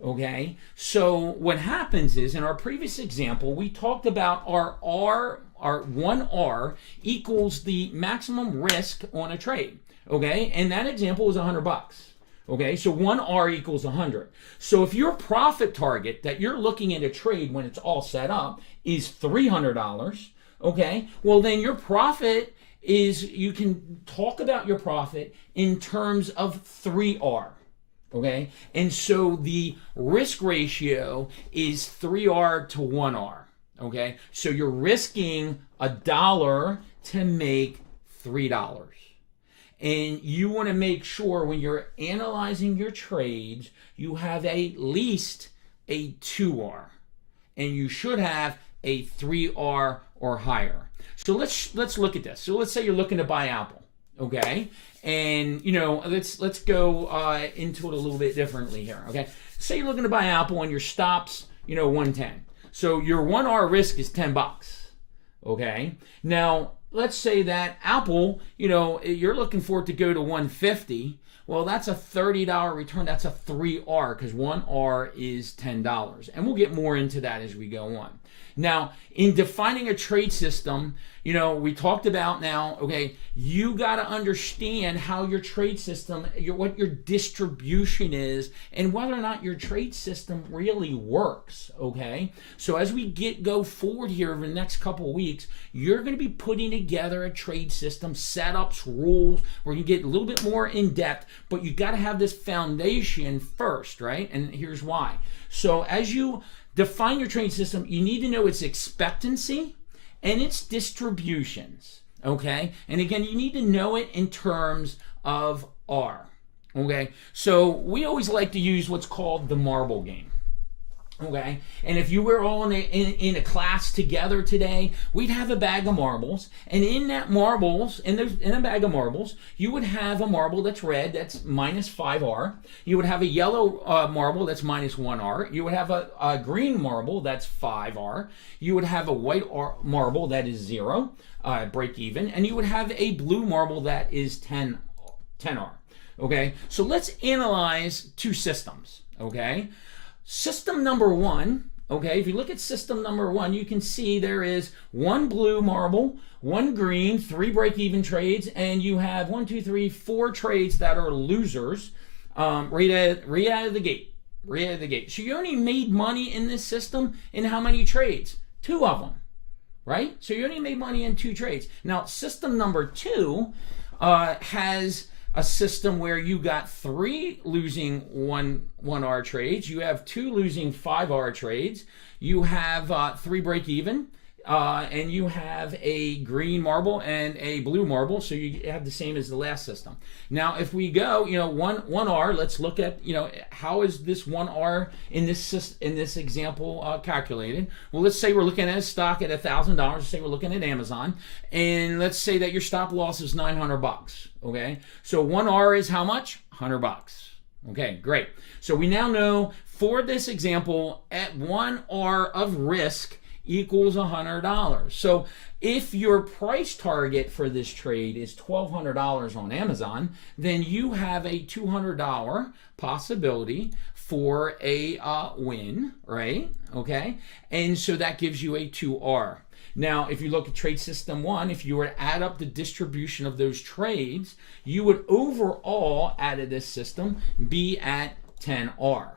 Okay. So what happens is, in our previous example, we talked about our 1R equals the maximum risk on a trade. Okay. And that example was $100. Okay. So 1R equals 100. So if your profit target that you're looking at a trade when it's all set up is $300, okay, well then your profit is, you can talk about your profit in terms of 3R. Okay, and so the risk ratio is 3R to 1R. Okay, so you're risking $1 to make $3. And you want to make sure when you're analyzing your trades, you have at least a 2R. And you should have a 3R or higher. So let's look at this. So let's say you're looking to buy Apple. Okay. And, let's go into it a little bit differently here, okay? Say you're looking to buy Apple and your stop's, 110. So your 1R risk is $10, okay? Now, let's say that Apple, you're looking for it to go to 150. Well, that's a $30 return. That's a 3R because 1R is $10. And we'll get more into that as we go on. Now, in defining a trade system, we talked about now, okay, you got to understand how your trade system, what your distribution is, and whether or not your trade system really works, okay? So as we go forward here over the next couple of weeks, you're going to be putting together a trade system, setups, rules. We're going to get a little bit more in depth, but you got to have this foundation first, right? And here's why. So as you define your trade system, you need to know its expectancy and its distributions, okay? And again, you need to know it in terms of R, okay? So we always like to use what's called the marble game, okay? And if you were all in a class together today, we'd have a bag of marbles, and in that marbles, in a bag of marbles, you would have a marble that's red, that's minus 5R. You would have a yellow marble that's minus 1R. You would have a green marble that's 5R. You would have a white marble that is 0, break even, and you would have a blue marble that is 10R. Okay, so let's analyze two systems. Okay, system number one. Okay, if you look at system number one, you can see there is one blue marble, one green, 3 break-even trades, and you have 1, 2, 3, 4 trades that are losers right out of the gate. So you only made money in this system in how many trades? 2 of them, right? So you only made money in 2 trades. Now, system number 2 has a system where you got 3 losing 1R trades. You have 2 losing 5R trades. You have 3 break even. And you have a green marble and a blue marble, so you have the same as the last system. Now, if we go, 1R, let's look at, how is this 1R in this example calculated? Well, let's say we're looking at a stock at $1,000. Let's say we're looking at Amazon, and let's say that your stop loss is $900. Okay, so 1R is how much? $100. Okay, great. So we now know for this example, at 1R of risk equals $100. So if your price target for this trade is $1,200 on Amazon, then you have a $200 possibility for a win, right? Okay, and so that gives you a 2R. Now, if you look at trade system 1, if you were to add up the distribution of those trades, you would overall, out of this system, be at 10R.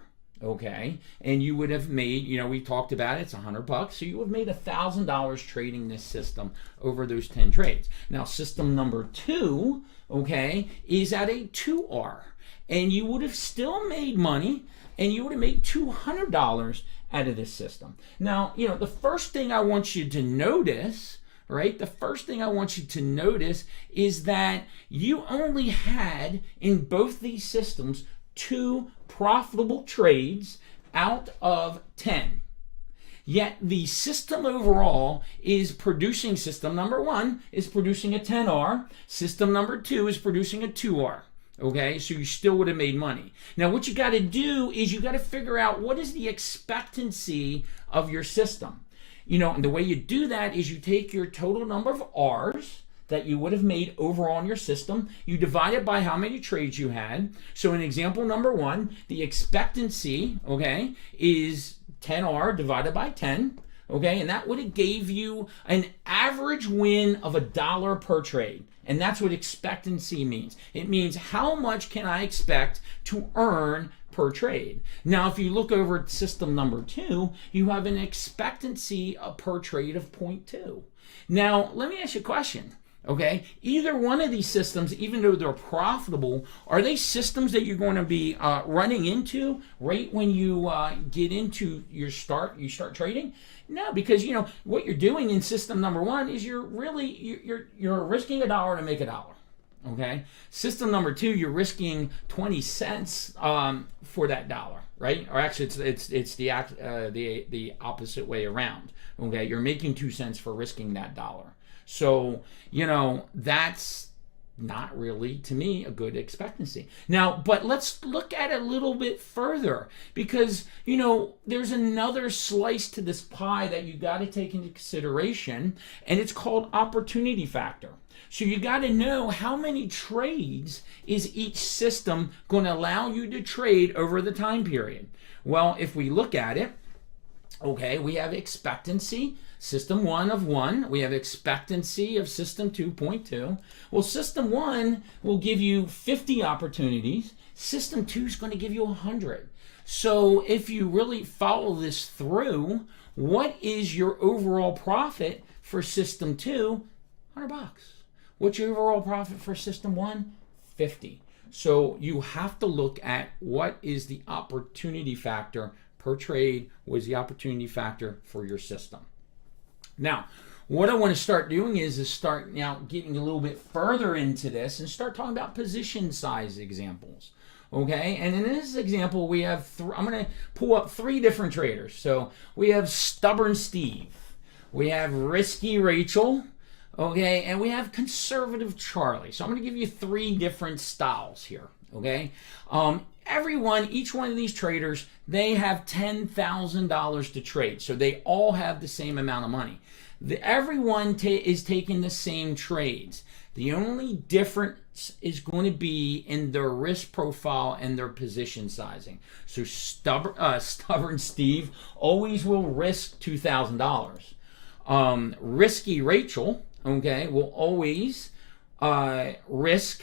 okay, and you would have made, we talked about it, it's $100, so you would have made $1,000 trading this system over those 10 trades. Now, system number 2, okay, is at a 2R, and you would have still made money, and you would have made $200 out of this system. Now, the first thing I want you to notice, right? The first thing I want you to notice is that you only had in both these systems 2 profitable trades out of 10. Yet the system overall is producing, system number 1 is producing a 10R, system number 2 is producing a 2R. Okay, so you still would have made money. Now, what you got to do is you got to figure out what is the expectancy of your system. And the way you do that is you take your total number of R's that you would have made overall in your system, you divide it by how many trades you had. So in example number 1, the expectancy, okay, is 10R divided by 10, okay, and that would have gave you an average win of $1 per trade. And that's what expectancy means. It means how much can I expect to earn per trade. Now, if you look over at system number 2, you have an expectancy per trade of 0.2. Now, let me ask you a question. Okay, either one of these systems, even though they're profitable, are they systems that you're going to be running into right when you get into you start trading? No, because what you're doing in system number 1 is you're risking $1 to make $1. Okay, system number 2, you're risking 20 cents for that dollar, right? Or actually, it's the opposite way around. Okay, you're making 2 cents for risking that dollar. So, that's not really, to me, a good expectancy. Now, but let's look at it a little bit further because, there's another slice to this pie that you got to take into consideration, and it's called opportunity factor. So you got to know how many trades is each system going to allow you to trade over the time period. Well, if we look at it, okay, we have expectancy. System 1 of 1, we have expectancy of system 2.2. Well, system 1 will give you 50 opportunities. System 2 is going to give you 100. So if you really follow this through, what is your overall profit for system 2? $100. What's your overall profit for system 1? 50. So you have to look at what is the opportunity factor per trade, what is the opportunity factor for your system. Now, what I want to start doing is start now getting a little bit further into this and start talking about position size examples. Okay, and in this example, we have I'm going to pull up 3 different traders. So we have Stubborn Steve, we have Risky Rachel, okay, and we have Conservative Charlie. So I'm going to give you 3 different styles here. Okay, each one of these traders, they have $10,000 to trade. So they all have the same amount of money. Everyone is taking the same trades. The only difference is going to be in their risk profile and their position sizing. So Stubborn Steve always will risk $2,000. Risky Rachel, okay, will always risk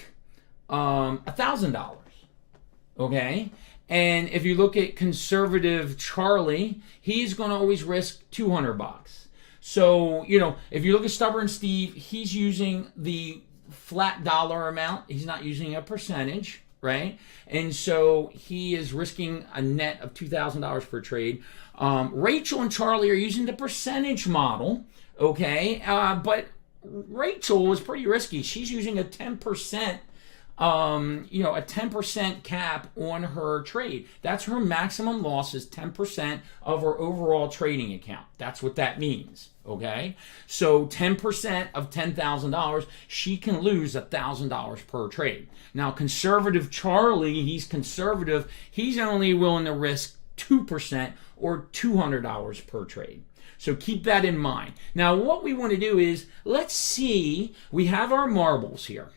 $1,000. Okay, and if you look at Conservative Charlie, he's going to always risk $200. So, if you look at Stubborn Steve, he's using the flat dollar amount. He's not using a percentage, right? And so he is risking a net of $2,000 per trade. Rachel and Charlie are using the percentage model, okay? But Rachel was pretty risky. She's using a 10%. A 10% cap on her trade. That's her maximum loss is 10% of her overall trading account. That's what that means, okay? So 10% of $10,000, she can lose $1,000 per trade. Now, Conservative Charlie, he's conservative. He's only willing to risk 2% or $200 per trade. So keep that in mind. Now, what we want to do is, let's see, we have our marbles here.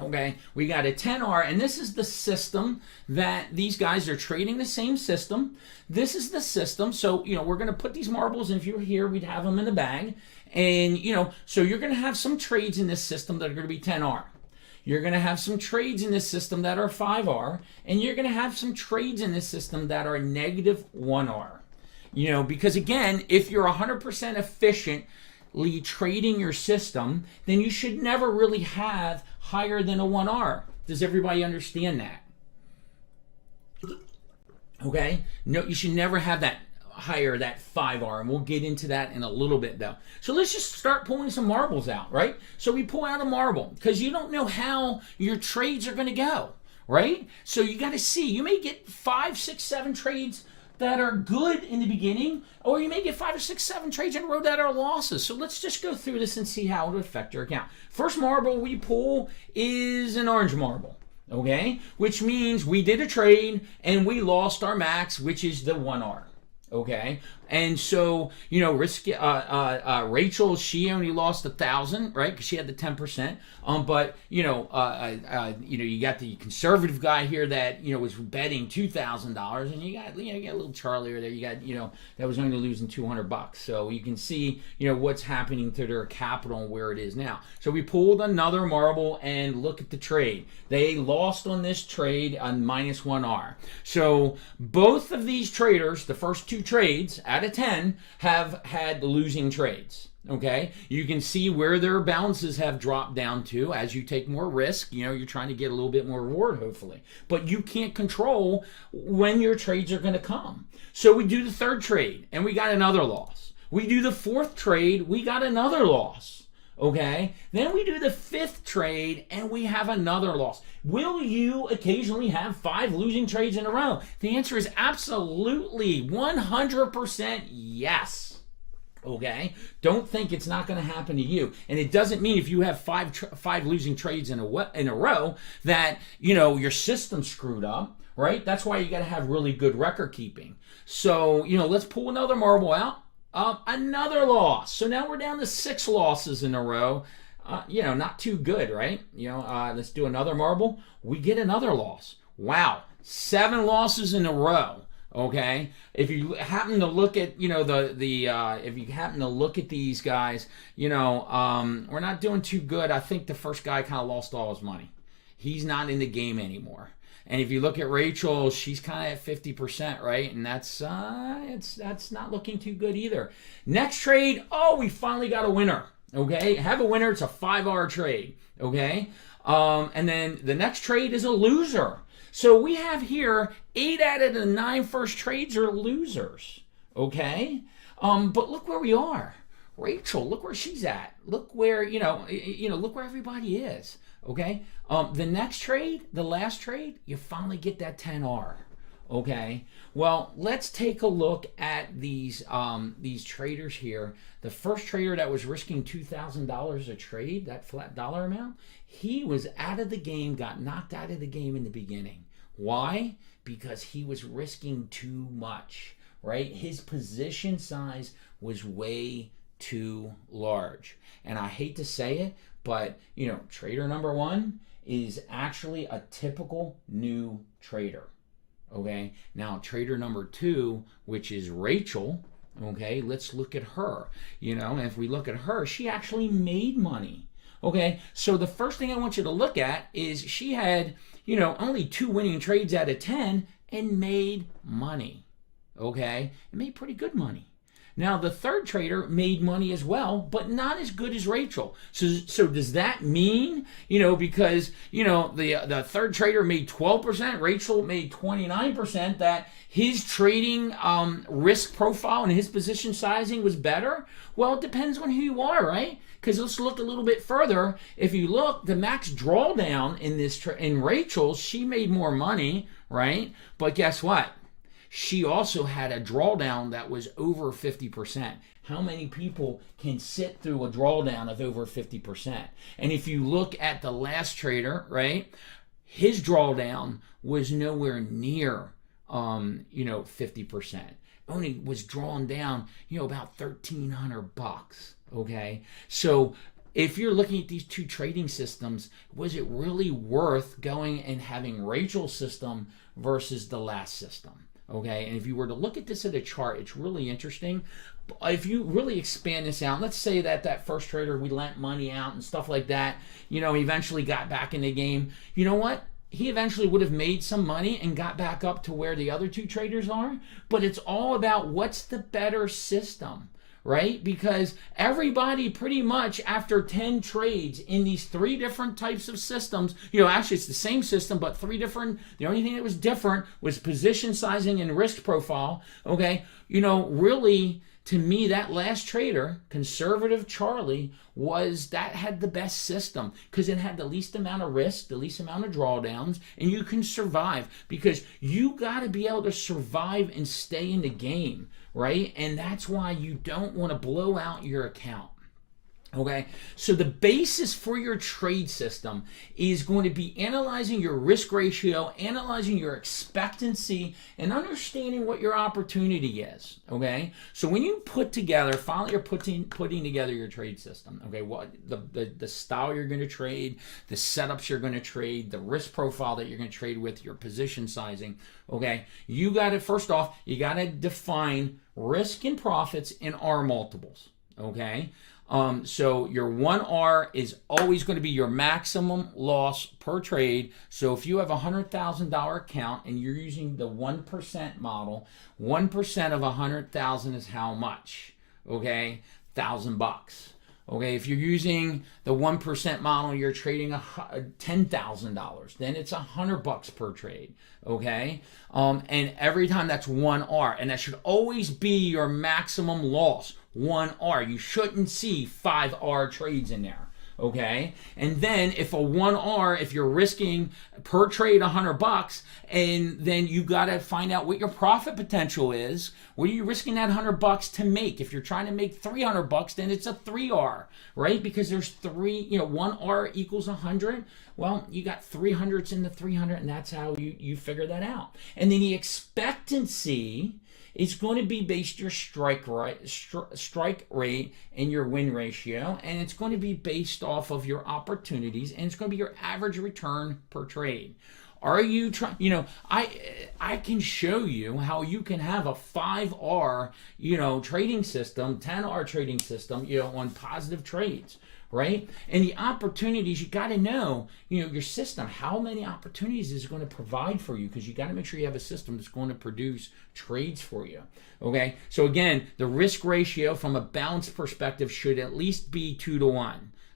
Okay, we got a 10R, and this is the system that these guys are trading the same system. This is the system. So, we're going to put these marbles, and if you were here, we'd have them in the bag. And, so you're going to have some trades in this system that are going to be 10R. You're going to have some trades in this system that are 5R, and you're going to have some trades in this system that are negative 1R. Because again, if you're 100% efficiently trading your system, then you should never really have higher than a 1R. Does everybody understand that? Okay? No, you should never have that higher, that 5R, and we'll get into that in a little bit though. So let's just start pulling some marbles out, right? So we pull out a marble because you don't know how your trades are going to go, right? So you got to see, you may get 5, 6, 7 trades that are good in the beginning, or you may get 5 or 6, 7 trades in a row that are losses. So let's just go through this and see how it will affect your account. First marble we pull is an orange marble. Okay, which means we did a trade and we lost our max, which is the 1R. Okay, and so Rachel, she only lost 1,000, right? Because she had the 10%. But you got the conservative guy here that was betting $2,000, and you got a little Charlie there. You got that was only losing $200. So you can see what's happening to their capital and where it is now. So we pulled another marble and look at the trade. They lost on this trade on minus 1R. So both of these traders, the first 2 trades out of 10, have had losing trades. Okay, you can see where their balances have dropped down to as you take more risk. You're trying to get a little bit more reward, hopefully, but you can't control when your trades are going to come. So we do the 3rd trade and we got another loss. We do the 4th trade, we got another loss. Okay, then we do the 5th trade and we have another loss. Will you occasionally have 5 losing trades in a row? The answer is absolutely 100% yes. Okay, don't think it's not going to happen to you, and it doesn't mean if you have 5 losing trades in a row that your system's screwed up, right? That's why you got to have really good record keeping. So let's pull another marble out. Another loss. So now we're down to 6 losses in a row. Not too good, right? Let's do another marble. We get another loss. Wow, 7 losses in a row. Okay, if you happen to look at if you happen to look at these guys, we're not doing too good. I think the first guy kind of lost all his money. He's not in the game anymore. And if you look at Rachel, she's kind of at 50%, right? And that's not looking too good either. Next trade, we finally got a winner. Okay, have a winner. It's a 5R trade. Okay, and then the next trade is a loser. So we have here 8 out of the 9 first trades are losers, okay? But look where we are. Rachel, look where she's at. Look where, look where everybody is, okay? The next trade, the last trade, you finally get that 10R, okay? Well, let's take a look at these traders here. The first trader that was risking $2,000 a trade, that flat dollar amount, he was out of the game, got knocked out of the game in the beginning. Why? Because he was risking too much, right? His position size was way too large. And I hate to say it, but, trader number 1 is actually a typical new trader, okay? Now, trader number 2, which is Rachel, okay, let's look at her. And if we look at her, she actually made money. Okay, so the first thing I want you to look at is she had, only 2 winning trades out of 10 and made money. Okay, and made pretty good money. Now, the 3rd trader made money as well, but not as good as Rachel. So does that mean, because, the 3rd trader made 12%, Rachel made 29%, that his trading risk profile and his position sizing was better? Well, it depends on who you are, right? Because let's look a little bit further. If you look, the max drawdown in Rachel, she made more money, right? But guess what? She also had a drawdown that was over 50%. How many people can sit through a drawdown of over 50%? And if you look at the last trader, right, his drawdown was nowhere near 50%. Only was drawn down, about $1,300. Okay, so if you're looking at these 2 trading systems, was it really worth going and having Rachel's system versus the last system? Okay, and if you were to look at this at a chart, it's really interesting. If you really expand this out, let's say that first trader, we lent money out and stuff like that, eventually got back in the game. You know what? He eventually would have made some money and got back up to where the other two traders are. But it's all about what's the better system, right? Because everybody pretty much after 10 trades in these 3 different types of systems, actually it's the same system, but 3 different, the only thing that was different was position sizing and risk profile. Okay. Really, to me, that last trader, conservative Charlie, had the best system because it had the least amount of risk, the least amount of drawdowns, and you can survive because you got to be able to survive and stay in the game, right? And that's why you don't want to blow out your account. Okay, so the basis for your trade system is going to be analyzing your risk ratio, analyzing your expectancy, and understanding what your opportunity is. Okay, so when you finally you're putting together your trade system. Okay, what the style you're going to trade, the setups you're going to trade, the risk profile that you're going to trade with, your position sizing. Okay, you got to first off, you got to define risk and profits in R multiples. Okay. So your 1R is always going to be your maximum loss per trade. So if you have a $100,000 account and you're using the 1% model, 1% of 100,000 is how much? Okay, $1,000. Okay, if you're using the 1% model, you're trading $10,000. Then it's $100 per trade. Okay, and every time that's 1R, and that should always be your maximum loss. 1R. You shouldn't see 5R trades in there. Okay, and then if you're risking per trade $100, and then you got to find out what your profit potential is. What are you risking that $100 to make? If you're trying to make $300, then it's a 3R, right? Because there's 1R equals 100. Well, you got 300s in the 300, and that's how you figure that out. And then the expectancy. It's going to be based your strike rate and your win ratio, and it's going to be based off of your opportunities, and it's going to be your average return per trade. Are you trying? I can show you how you can have a 5R, trading system, 10R trading system, on positive trades. Right? And the opportunities, you got to know, your system, how many opportunities is it going to provide for you? Because you got to make sure you have a system that's going to produce trades for you. Okay? So again, the risk ratio from a balance perspective should at least be 2-to-1.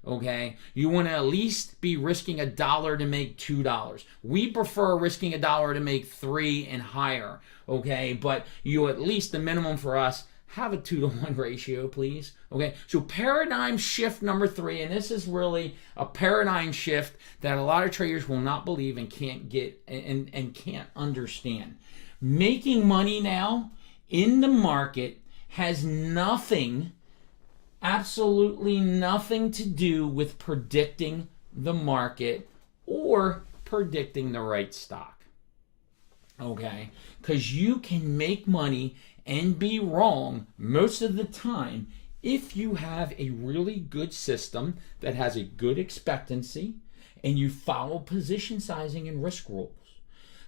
Okay? You want to at least be risking $1 to make $2. We prefer risking $1 to make $3 and higher. Okay? But at least the minimum for us, have a 2-to-1 ratio, please. Okay, so paradigm shift number 3, and this is really a paradigm shift that a lot of traders will not believe and can't get and can't understand. Making money now in the market has nothing, absolutely nothing to do with predicting the market or predicting the right stock. Okay, because you can make money and be wrong most of the time if you have a really good system that has a good expectancy and you follow position sizing and risk rules.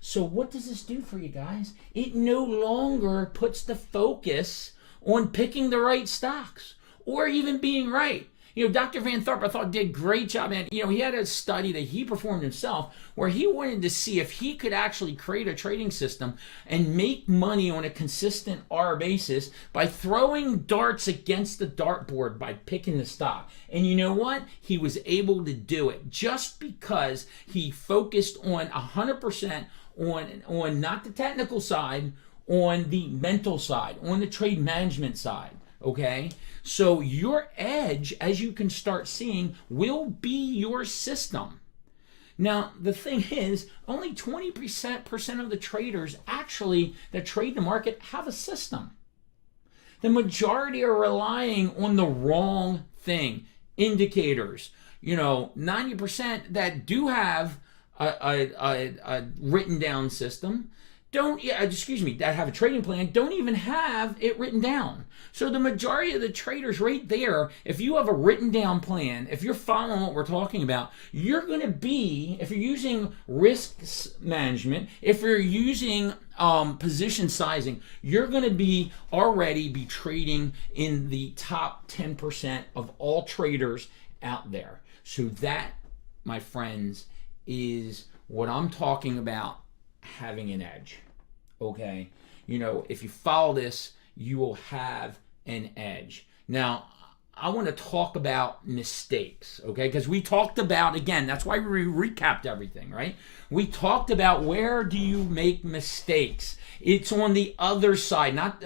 So what does this do for you guys? It no longer puts the focus on picking the right stocks or even being right. Dr. Van Tharp, I thought, did a great job. And, he had a study that he performed himself where he wanted to see if he could actually create a trading system and make money on a consistent R basis by throwing darts against the dartboard by picking the stock. And you know what? He was able to do it just because he focused on 100% on not the technical side, on the mental side, on the trade management side. Okay? So your edge, as you can start seeing, will be your system. Now, the thing is, only 20% of the traders actually that trade the market have a system. The majority are relying on the wrong thing. Indicators. 90% that do have a written down system that have a trading plan don't even have it written down. So the majority of the traders right there, if you have a written down plan, if you're following what we're talking about, you're going to be, if you're using risk management, if you're using position sizing, you're going to be already be trading in the top 10% of all traders out there. So that, my friends, is what I'm talking about, having an edge. Okay, if you follow this, you will have an edge. Now, I want to talk about mistakes, okay? Because we talked about, again, that's why we recapped everything, right? We talked about, where do you make mistakes? It's on the other side. Not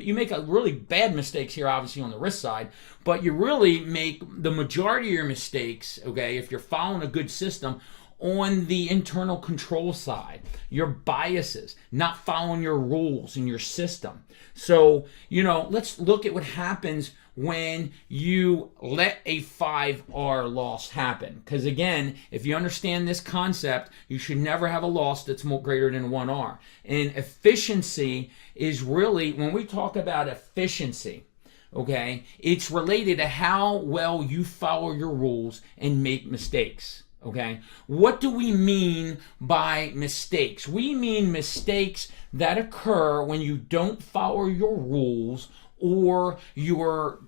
you make a really bad mistakes here, obviously, on the risk side, but you really make the majority of your mistakes, okay, if you're following a good system, on the internal control side, your biases, not following your rules in your system. So, let's look at what happens when you let a 5R loss happen. Because again, if you understand this concept, you should never have a loss that's more greater than 1R. And efficiency is really, when we talk about efficiency, okay, it's related to how well you follow your rules and make mistakes. Okay, what do we mean by mistakes? We mean mistakes that occur when you don't follow your rules or your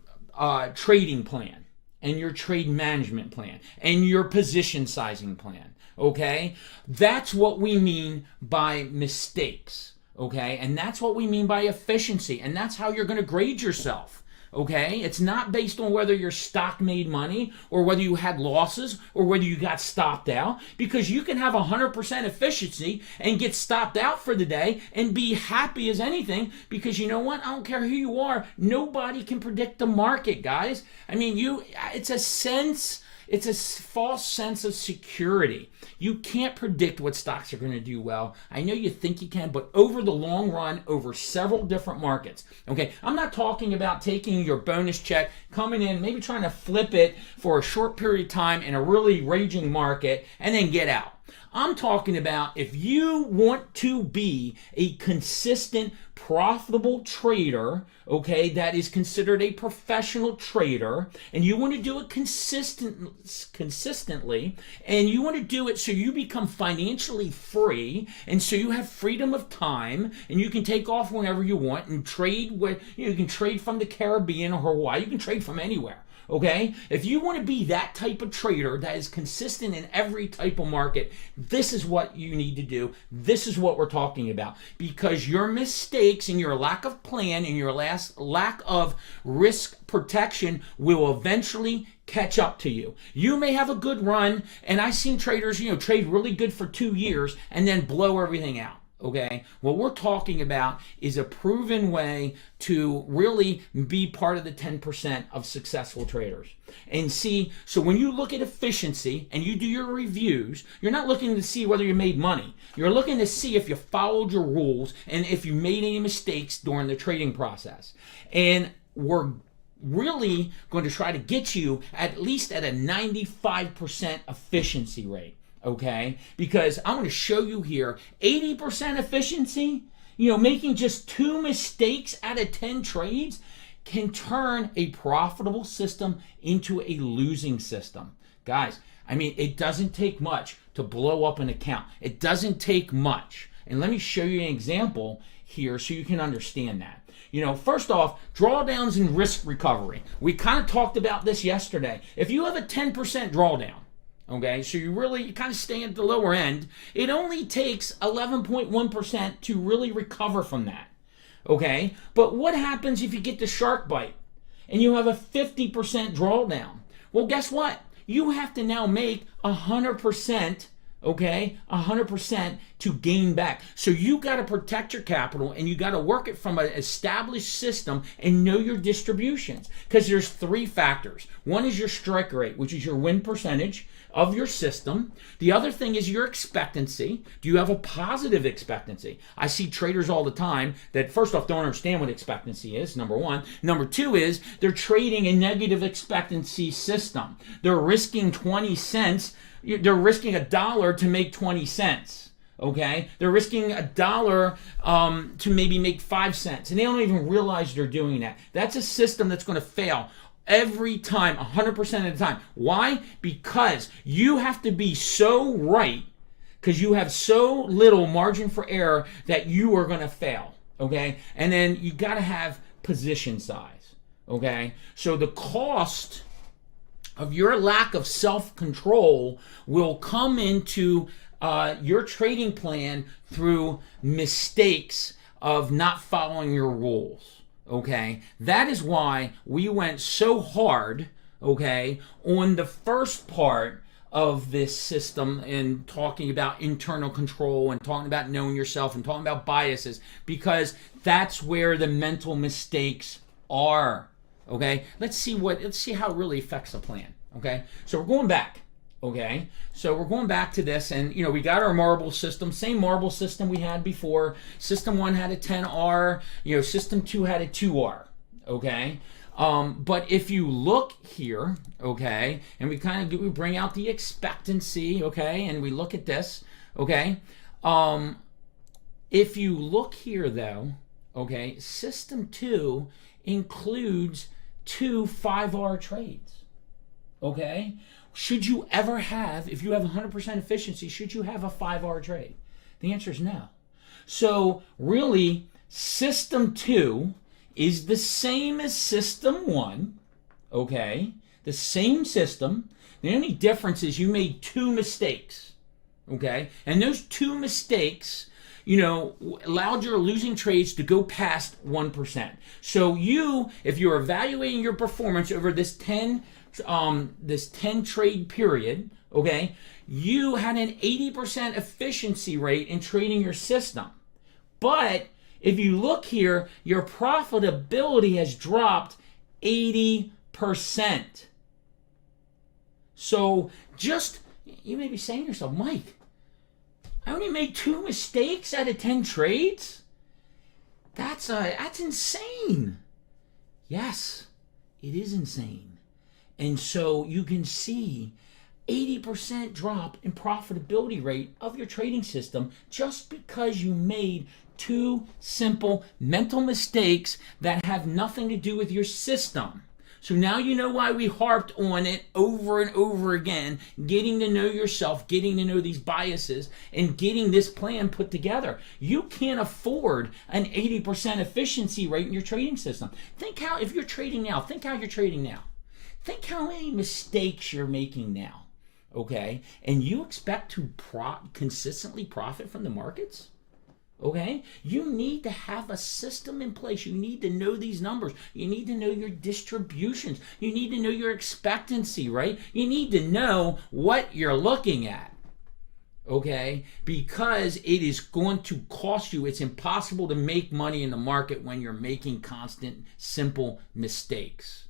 trading plan and your trade management plan and your position sizing plan. Okay, that's what we mean by mistakes. Okay, and that's what we mean by efficiency, and that's how you're going to grade yourself. Okay, it's not based on whether your stock made money or whether you had losses or whether you got stopped out, because you can have 100% efficiency and get stopped out for the day and be happy as anything, because you know what? I don't care who you are. Nobody can predict the market, guys. I mean, it's a false sense of security. You can't predict what stocks are going to do well. I know you think you can, but over the long run, over several different markets. Okay, I'm not talking about taking your bonus check, coming in, maybe trying to flip it for a short period of time in a really raging market and then get out. I'm talking about, if you want to be a consistent, profitable trader, okay, that is considered a professional trader, and you want to do it consistently, and you want to do it so you become financially free, and so you have freedom of time, and you can take off whenever you want and trade you can trade from the Caribbean or Hawaii, you can trade from anywhere. Okay, if you want to be that type of trader that is consistent in every type of market, this is what you need to do. This is what we're talking about, because your mistakes and your lack of plan and your lack of risk protection will eventually catch up to you. You may have a good run, and I've seen traders, trade really good for 2 years and then blow everything out. Okay, what we're talking about is a proven way to really be part of the 10% of successful traders. And see, so when you look at efficiency and you do your reviews, you're not looking to see whether you made money. You're looking to see if you followed your rules and if you made any mistakes during the trading process. And we're really going to try to get you at least at a 95% efficiency rate. Okay, because I'm going to show you here 80% efficiency, making just 2 mistakes out of 10 trades can turn a profitable system into a losing system. Guys, I mean, it doesn't take much to blow up an account. It doesn't take much. And let me show you an example here so you can understand that. First off, drawdowns and risk recovery. We kind of talked about this yesterday. If you have a 10% drawdown, okay, so you kind of stay at the lower end, it only takes 11.1% to really recover from that. Okay, but what happens if you get the shark bite and you have a 50% drawdown? Well, guess what? You have to now make 100%, okay, 100% to gain back. So you got to protect your capital, and you got to work it from an established system and know your distributions, because there's 3 factors. One is your strike rate, which is your win percentage of your system. The other thing is your expectancy. Do you have a positive expectancy? I see traders all the time that, first off, don't understand what expectancy is, number 1. Number 2 is they're trading a negative expectancy system. They're risking 20 cents. They're risking $1 to make 20 cents. Okay? They're risking $1 to maybe make 5 cents. And they don't even realize they're doing that. That's a system that's going to fail every time, 100% of the time. Why? Because you have to be so right because you have so little margin for error that you are going to fail, okay? And then you got to have position size, okay? So the cost of your lack of self-control will come into your trading plan through mistakes of not following your rules, okay? That is why we went so hard, okay, on the first part of this system and talking about internal control and talking about knowing yourself and talking about biases, because that's where the mental mistakes are, okay? Let's see how it really affects the plan, okay? So we're going back, okay? So we're going back to this, and we got our marble system, same marble system we had before. System 1 had a 10R, system 2 had a 2R, okay? But if you look here, okay, and we bring out the expectancy, okay, and we look at this, okay, if you look here though, okay, system 2 includes 2 5R trades, okay? Should you ever have, if you have 100% efficiency, should you have a 5R trade? The answer is no. So really, system 2 is the same as system 1, okay? The same system. The only difference is you made 2 mistakes, okay? And those 2 mistakes, allowed your losing trades to go past 1%. So if you're evaluating your performance over this 10 trade period, okay, you had an 80% efficiency rate in trading your system. But if you look here, your profitability has dropped 80%. So you may be saying to yourself, Mike, I only made 2 mistakes out of 10 trades? That's insane. Yes, it is insane. And so you can see 80% drop in profitability rate of your trading system just because you made 2 simple mental mistakes that have nothing to do with your system. So now you know why we harped on it over and over again, getting to know yourself, getting to know these biases, and getting this plan put together. You can't afford an 80% efficiency rate in your trading system. If you're trading now, think how you're trading now. Think how many mistakes you're making now, okay? And you expect to consistently profit from the markets? Okay? You need to have a system in place. You need to know these numbers. You need to know your distributions. You need to know your expectancy, right? You need to know what you're looking at. Okay? Because it is going to cost you. It's impossible to make money in the market when you're making constant, simple mistakes.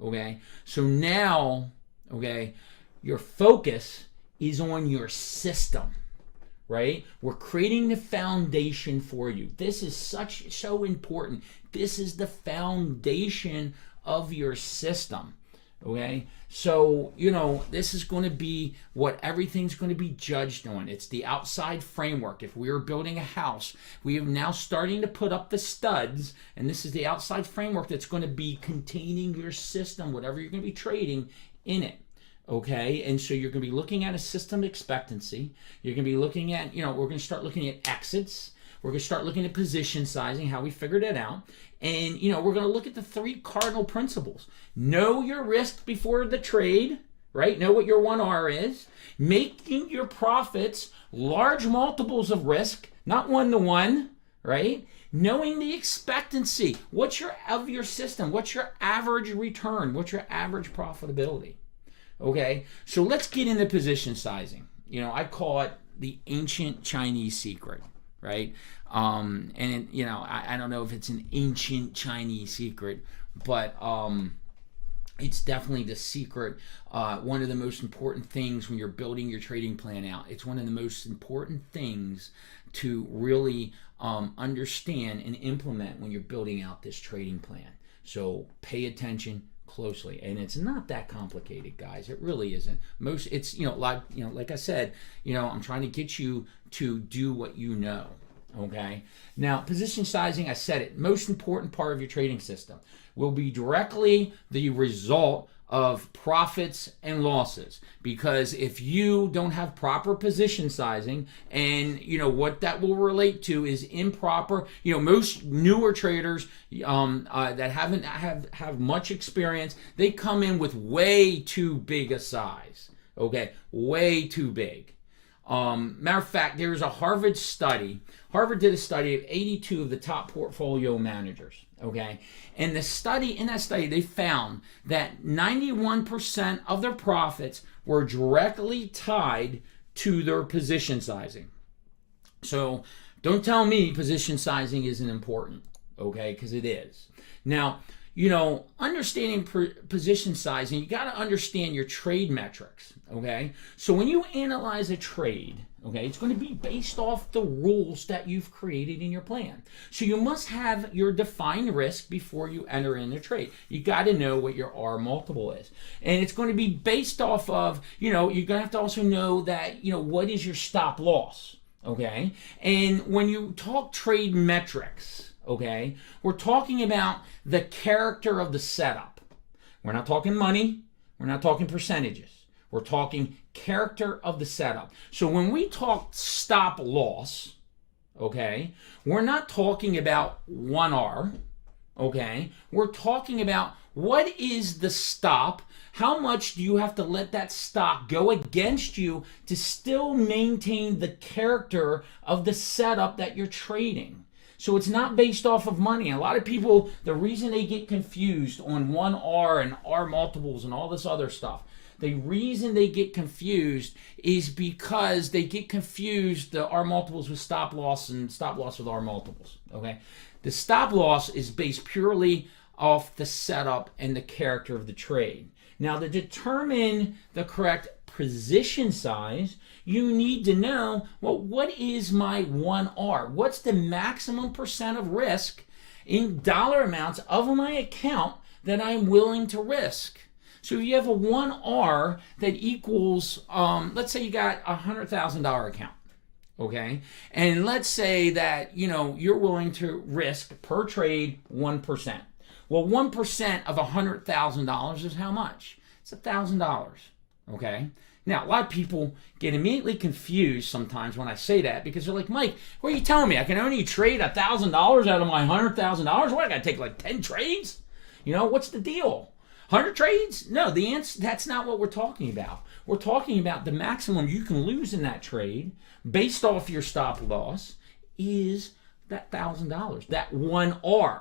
Okay? So now, okay, your focus is on your system. Right? We're creating the foundation for you. This is so important. This is the foundation of your system. Okay? So, this is going to be what everything's going to be judged on. It's the outside framework. If we are building a house, we are now starting to put up the studs, and this is the outside framework that's going to be containing your system, whatever you're going to be trading in it. Okay, and so you're going to be looking at a system expectancy. You're going to be looking at, we're going to start looking at exits. We're going to start looking at position sizing, how we figured it out. And, we're going to look at the 3 cardinal principles. Know your risk before the trade, right? Know what your 1R is. Making your profits large multiples of risk, not 1-to-1, right? Knowing the expectancy. What's your system? What's your average return? What's your average profitability? Okay, so let's get into position sizing. I call it the ancient Chinese secret, right? And I don't know if it's an ancient Chinese secret, but it's definitely the secret. One of the most important things when you're building your trading plan out. It's one of the most important things to really understand and implement when you're building out this trading plan. So pay attention closely, and it's not that complicated, guys. It really isn't. It's like I said, I'm trying to get you to do what you know. Okay. Now, position sizing, I said it, most important part of your trading system will be directly the result of profits and losses, because if you don't have proper position sizing, and what that will relate to is improper, most newer traders that haven't have much experience, they come in with way too big a size. Okay, way too big. Matter of fact, there's a Harvard study. Harvard did a study of 82 of the top portfolio managers. Okay, and in that study, they found that 91% of their profits were directly tied to their position sizing. So don't tell me position sizing isn't important, okay? Because it is. Now, understanding position sizing, you got to understand your trade metrics, okay? So when you analyze a trade, okay, it's going to be based off the rules that you've created in your plan. So you must have your defined risk before you enter in the trade. You got to know what your R multiple is. And it's going to be based off of, you're going to have to also know that, what is your stop loss, okay? And when you talk trade metrics, okay, we're talking about the character of the setup. We're not talking money. We're not talking percentages. We're talking character of the setup. So when we talk stop loss, okay, we're not talking about 1R, okay? We're talking about what is the stop, how much do you have to let that stock go against you to still maintain the character of the setup that you're trading. So it's not based off of money. A lot of people, the reason they get confused on 1R and R multiples and all this other stuff, the reason they get confused is because they get confused the R multiples with stop loss and stop loss with R multiples, okay? The stop loss is based purely off the setup and the character of the trade. Now, to determine the correct position size, you need to know, well, what is my 1R? What's the maximum percent of risk in dollar amounts of my account that I'm willing to risk? So if you have a 1R that equals, let's say you got a $100,000 account, okay? And let's say that, you're willing to risk per trade 1%. Well, 1% of $100,000 is how much? It's $1,000, okay? Now, a lot of people get immediately confused sometimes when I say that, because they're like, Mike, what are you telling me? I can only trade $1,000 out of my $100,000? What, I got to take like 10 trades? What's the deal? 100 trades? No, the answer, that's not what we're talking about. We're talking about the maximum you can lose in that trade based off your stop loss is that $1,000, that 1R,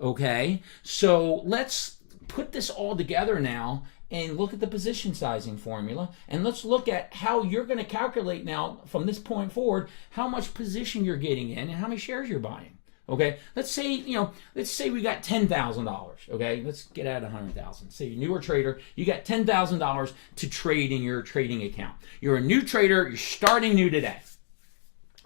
okay? So let's put this all together now and look at the position sizing formula, and let's look at how you're going to calculate now from this point forward how much position you're getting in and how many shares you're buying. Okay, let's say we got $10,000. Okay, let's get out of 100,000. Say you're a newer trader, you got $10,000 to trade in your trading account. You're a new trader, you're starting new today.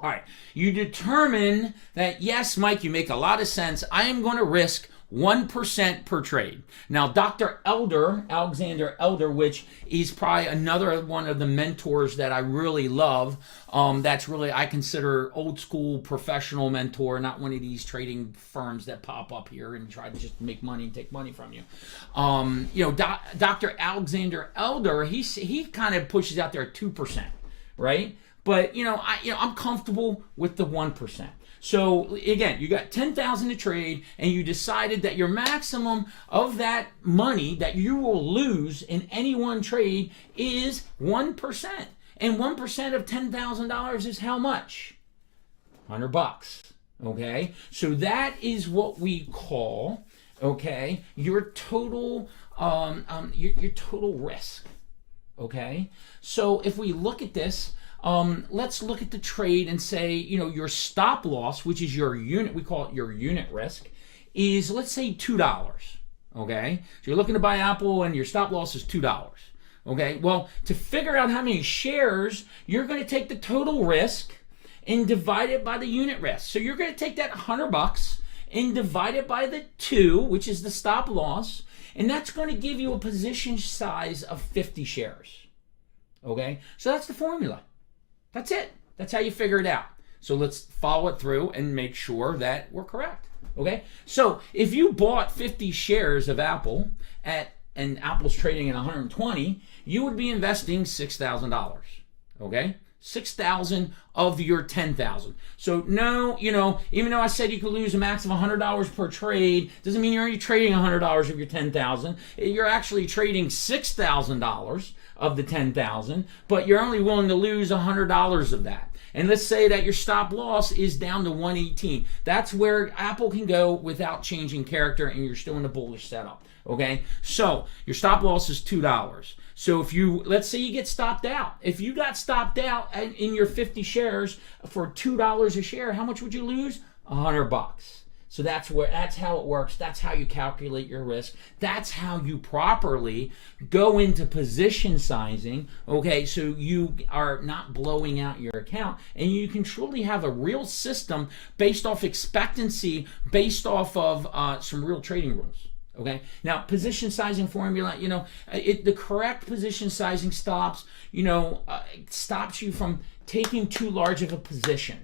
All right, you determine that, yes, Mike, you make a lot of sense. I am going to risk 1% per trade. Now, Dr. Alexander Elder, which is probably another one of the mentors that I really love, that's really, I consider old school professional mentor, not one of these trading firms that pop up here and try to just make money and take money from you. Dr. Alexander Elder, he kind of pushes out there 2%, right? But I'm comfortable with the 1%. So again, you got 10,000 to trade, and you decided that your maximum of that money that you will lose in any one trade is 1%. And 1% of $10,000 is how much? $100. Okay, so that is what we call, okay, your total your total risk. Okay, so if we look at this. Let's look at the trade and say, your stop loss, which is your unit, we call it your unit risk, is, let's say, $2. Okay, so you're looking to buy Apple and your stop loss is $2. Okay, well, to figure out how many shares, you're going to take the total risk and divide it by the unit risk. So you're going to take that $100 and divide it by the 2, which is the stop loss, and that's going to give you a position size of 50 shares. Okay, so that's the formula. That's it. That's how you figure it out. So let's follow it through and make sure that we're correct. Okay? So if you bought 50 shares of Apple at and Apple's trading at 120, you would be investing $6,000. Okay? 6,000 of your 10,000. So no, even though I said you could lose a max of $100 per trade, doesn't mean you're only trading $100 of your 10,000. You're actually trading $6,000 of the 10,000, but you're only willing to lose $100 of that. And let's say that your stop loss is down to 118. That's where Apple can go without changing character, and you're still in a bullish setup. Okay, so your stop loss is $2. So if let's say you get stopped out. If you got stopped out in your 50 shares for $2 a share, how much would you lose? $100. So that's how it works. That's how you calculate your risk. That's how you properly go into position sizing. Okay, so you are not blowing out your account, and you can truly have a real system based off expectancy, based off of some real trading rules. Okay. Now, position sizing formula, the correct position sizing stops you from taking too large of a position.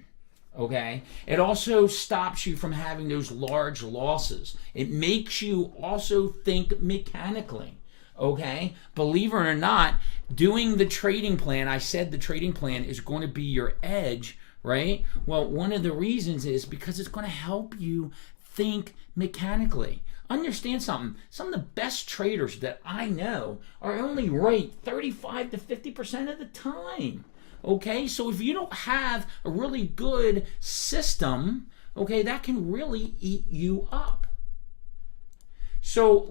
Okay. It also stops you from having those large losses. It makes you also think mechanically. Okay. Believe it or not, doing the trading plan, I said the trading plan is going to be your edge, right? Well, one of the reasons is because it's going to help you think mechanically. Understand something. Some of the best traders that I know are only right 35 to 50% of the time. Okay, so if you don't have a really good system, okay, that can really eat you up. So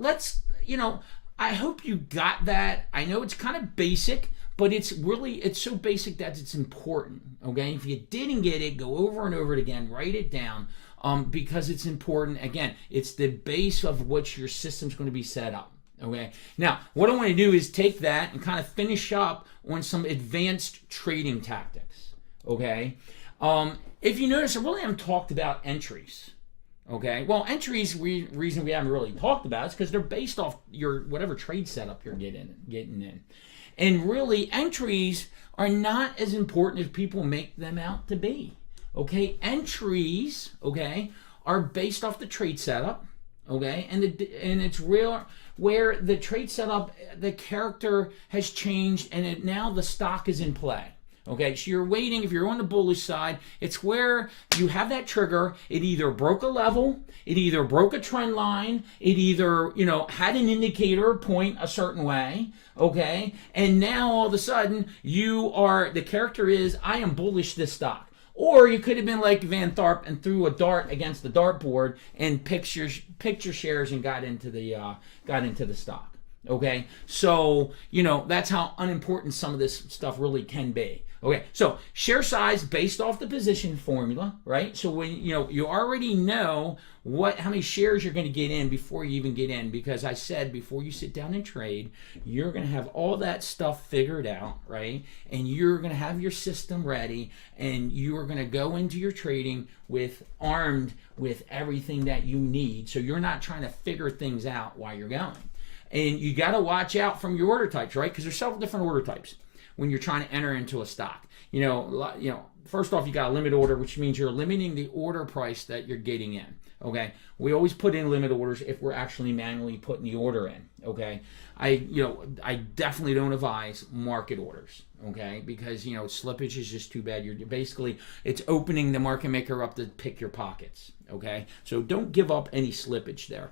I hope you got that. I know it's kind of basic, but it's so basic that it's important. Okay, if you didn't get it, go over and over it again, write it down. Because it's important. Again, it's the base of which your system's going to be set up. Okay. Now, what I want to do is take that and kind of finish up on some advanced trading tactics. Okay. If you notice, I really haven't talked about entries. Okay. Well, entries, reason we haven't really talked about is because they're based off your whatever trade setup you're getting in. And really, entries are not as important as people make them out to be. Okay, entries, okay, are based off the trade setup, okay, and it's real where the trade setup, the character has changed, and now the stock is in play. Okay, so you're waiting. If you're on the bullish side, it's where you have that trigger. It either broke a level, it either broke a trend line, it either had an indicator point a certain way. Okay, and now all of a sudden the character is I am bullish this stock. Or you could have been like Vant and threw a dart against the dartboard and picked your shares and got into the stock. Okay, so that's how unimportant some of this stuff really can be. Okay, so share size based off the position formula, right? So when you already know how many shares you're going to get in before you even get in, because I said before you sit down and trade, you're going to have all that stuff figured out, right? And you're going to have your system ready, and you are going to go into your trading armed with everything that you need. So you're not trying to figure things out while you're going. And you got to watch out from your order types, right? Because there's several different order types when you're trying to enter into a stock. First off, you got a limit order, which means you're limiting the order price that you're getting in. Okay, we always put in limit orders if we're actually manually putting the order in. Okay, I definitely don't advise market orders. Okay, because slippage is just too bad. It's opening the market maker up to pick your pockets. Okay, so don't give up any slippage there.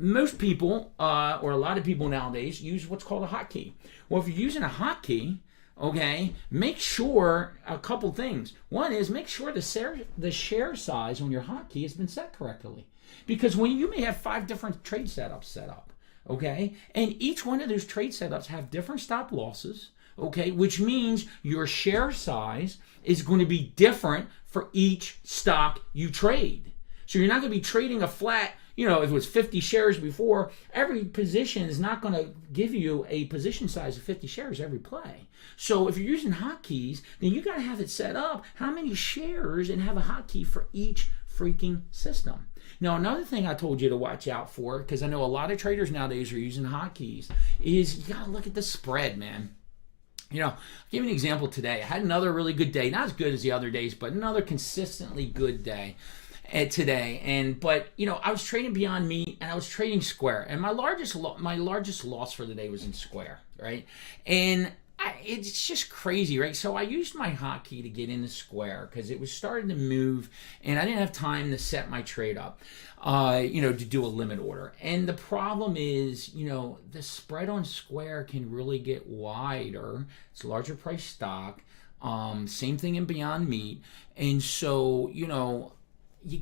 Most people, or a lot of people nowadays, use what's called a hotkey. Well, if you're using a hotkey, okay, make sure a couple things. One is make sure the share size on your hotkey has been set correctly, because when you may have 5 different trade setups set up, okay, and each one of those trade setups have different stop losses, okay, which means your share size is going to be different for each stock you trade. So you're not going to be trading a flat, if it was 50 shares before, every position is not going to give you a position size of 50 shares every play. So if you're using hotkeys, then you got to have it set up how many shares and have a hotkey for each freaking system. Now, another thing I told you to watch out for, because I know a lot of traders nowadays are using hotkeys, is you got to look at the spread, man. I'll give you an example today. I had another really good day, not as good as the other days, but another consistently good day. today. But I was trading Beyond Meat and I was trading Square, and my largest loss for the day was in Square, right? And it's just crazy, right? So I used my hotkey to get into Square because it was starting to move, and I didn't have time to set my trade up, to do a limit order. And the problem is, the spread on Square can really get wider. It's a larger price stock. Same thing in Beyond Meat, and so you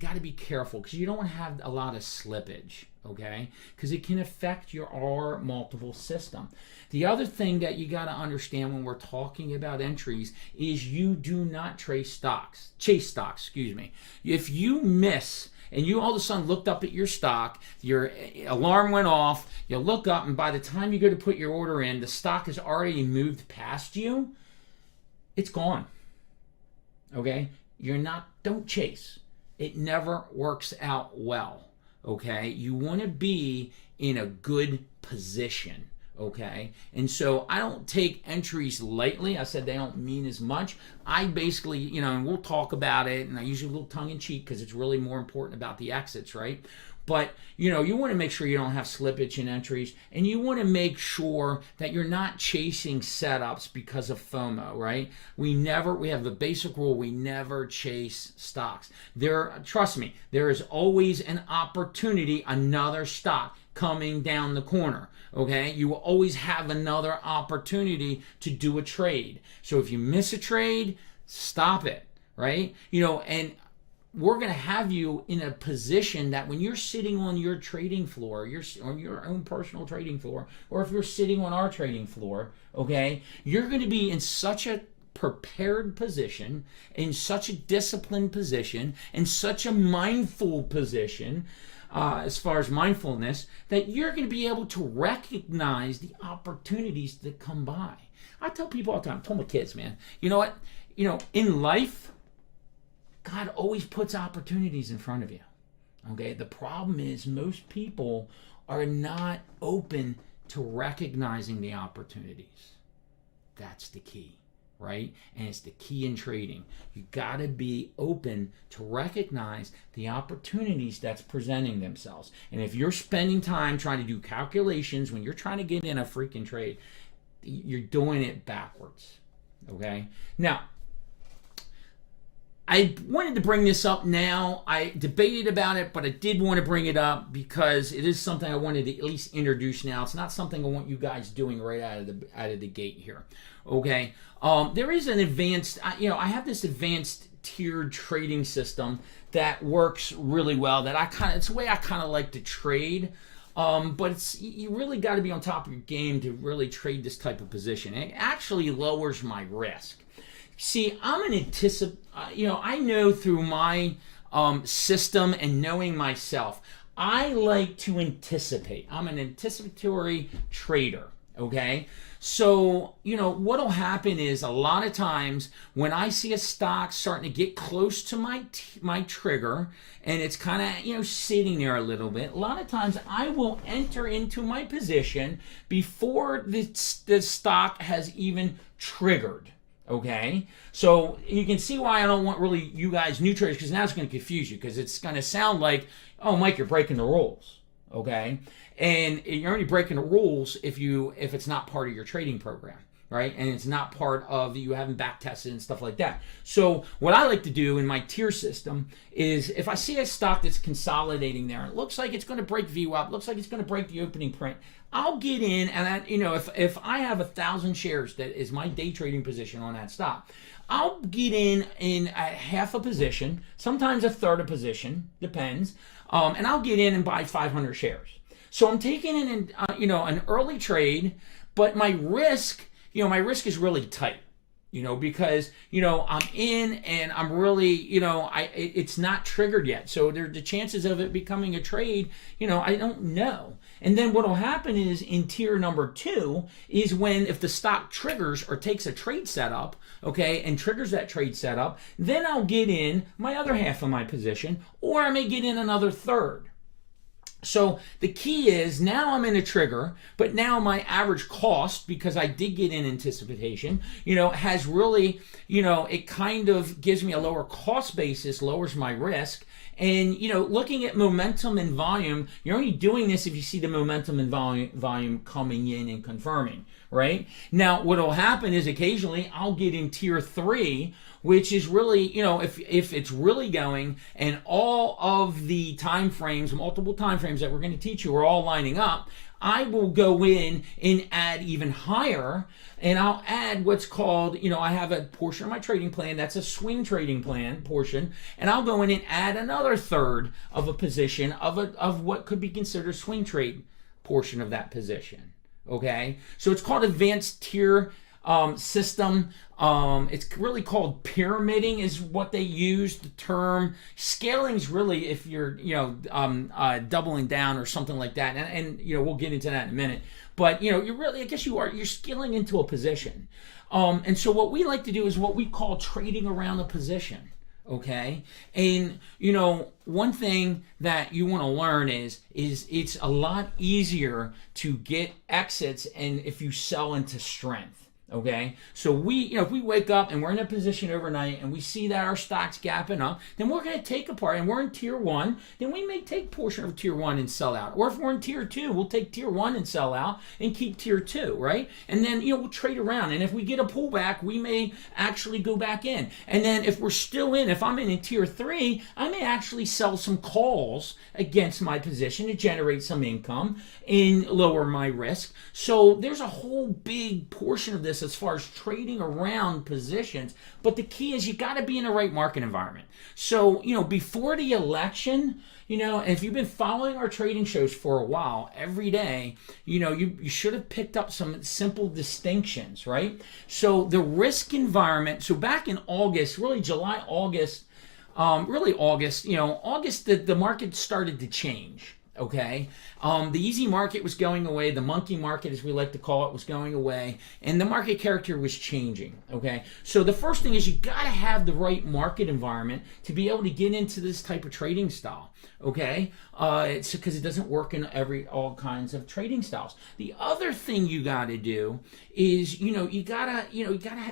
got to be careful because you don't want to have a lot of slippage, okay? Because it can affect your R multiple system. The other thing that you got to understand when we're talking about entries is you do not chase stocks. If you miss and you all of a sudden looked up at your stock, your alarm went off, you look up, and by the time you go to put your order in, the stock has already moved past you, it's gone. Okay? Don't chase. It never works out well. Okay? You want to be in a good position. Okay, and so I don't take entries lightly. I said they don't mean as much. I basically, and we'll talk about it, and I use a little tongue in cheek because it's really more important about the exits, right? But you want to make sure you don't have slippage in entries, and you want to make sure that you're not chasing setups because of FOMO, right? We have the basic rule: we never chase stocks. Trust me, there is always an opportunity, another stock coming down the corner. Okay, you will always have another opportunity to do a trade. So if you miss a trade, stop it, right? And we're going to have you in a position that when you're sitting on your trading floor, you're on your own personal trading floor, or if you're sitting on our trading floor, okay, you're going to be in such a prepared position, in such a disciplined position, in such a mindful position, as far as mindfulness, that you're going to be able to recognize the opportunities that come by. I tell people all the time, I tell my kids, man, you know what? In life, God always puts opportunities in front of you. Okay? The problem is most people are not open to recognizing the opportunities. That's the key. Right? And it's the key in trading. You got to be open to recognize the opportunities that's presenting themselves. And if you're spending time trying to do calculations when you're trying to get in a freaking trade, you're doing it backwards. Okay? Now, I wanted to bring this up now. I debated about it, but I did want to bring it up because it is something I wanted to at least introduce now. It's not something I want you guys doing right out of the gate here. Okay? There is an advanced, I have this advanced tiered trading system that works really well. It's the way I kind of like to trade. But you really got to be on top of your game to really trade this type of position. It actually lowers my risk. See, I know through my system and knowing myself, I like to anticipate. I'm an anticipatory trader, okay? So, what'll happen is a lot of times when I see a stock starting to get close to my trigger and it's kind of, sitting there a little bit, a lot of times I will enter into my position before the stock has even triggered. Okay, so you can see why I don't want really you guys new traders, because now it's going to confuse you, because it's going to sound like, oh, Mike, you're breaking the rules. Okay, and you're only breaking the rules if it's not part of your trading program, right? And it's not part of you haven't back tested and stuff like that. So what I like to do in my tier system is if I see a stock that's consolidating there, it looks like it's going to break view up, looks like it's going to break the opening print, I'll get in, and if I have 1,000 shares that is my day trading position on that stock, I'll get in a half a position, sometimes a third of position, depends, and I'll get in and buy 500 shares. So I'm taking in an early trade, but my risk is really tight. Because I'm in and I'm really, it's not triggered yet. So the chances of it becoming a trade, I don't know. And then what'll happen is in tier number 2 is if the stock triggers or takes a trade setup, okay, and triggers that trade setup, then I'll get in my other half of my position, or I may get in another third. So the key is now I'm in a trigger, but now my average cost, because I did get in anticipation, has really, it kind of gives me a lower cost basis, lowers my risk, And, looking at momentum and volume, you're only doing this if you see the momentum and volume coming in and confirming, right? Now, what will happen is occasionally I'll get in tier 3, which is really, if it's really going and all of the time frames, multiple time frames that we're going to teach you are all lining up, I will go in and add even higher, and I'll add what's called, I have a portion of my trading plan that's a swing trading plan portion, and I'll go in and add another third of a position of what could be considered swing trade portion of that position. Okay, so it's called advanced tier system. It's really called pyramiding is what they use. The term scaling's really if you're doubling down or something like that, and we'll get into that in a minute. But you're really, I guess you're scaling into a position. And so what we like to do is what we call trading around a position. Okay, and one thing that you want to learn is it's a lot easier to get exits and if you sell into strength. Okay, so if we wake up and we're in a position overnight and we see that our stock's gapping up, then we're going to take apart, and we're in tier 1, then we may take portion of tier 1 and sell out. Or if we're in tier 2, we'll take tier 1 and sell out and keep tier 2, right? And then, we'll trade around. And if we get a pullback, we may actually go back in. And then if we're still if I'm in tier 3, I may actually sell some calls against my position to generate some income and lower my risk. So there's a whole big portion of this as far as trading around positions. But the key is you got to be in the right market environment. So, before the election, and if you've been following our trading shows for a while, every day, you should have picked up some simple distinctions, right? So the risk environment, so back in August, really July, August, August, the market started to change. Okay, the easy market was going away. The monkey market, as we like to call it, was going away, and the market character was changing. Okay, so the first thing is you got to have the right market environment to be able to get into this type of trading style. Okay, it's because it doesn't work in all kinds of trading styles. The other thing you got to do is you gotta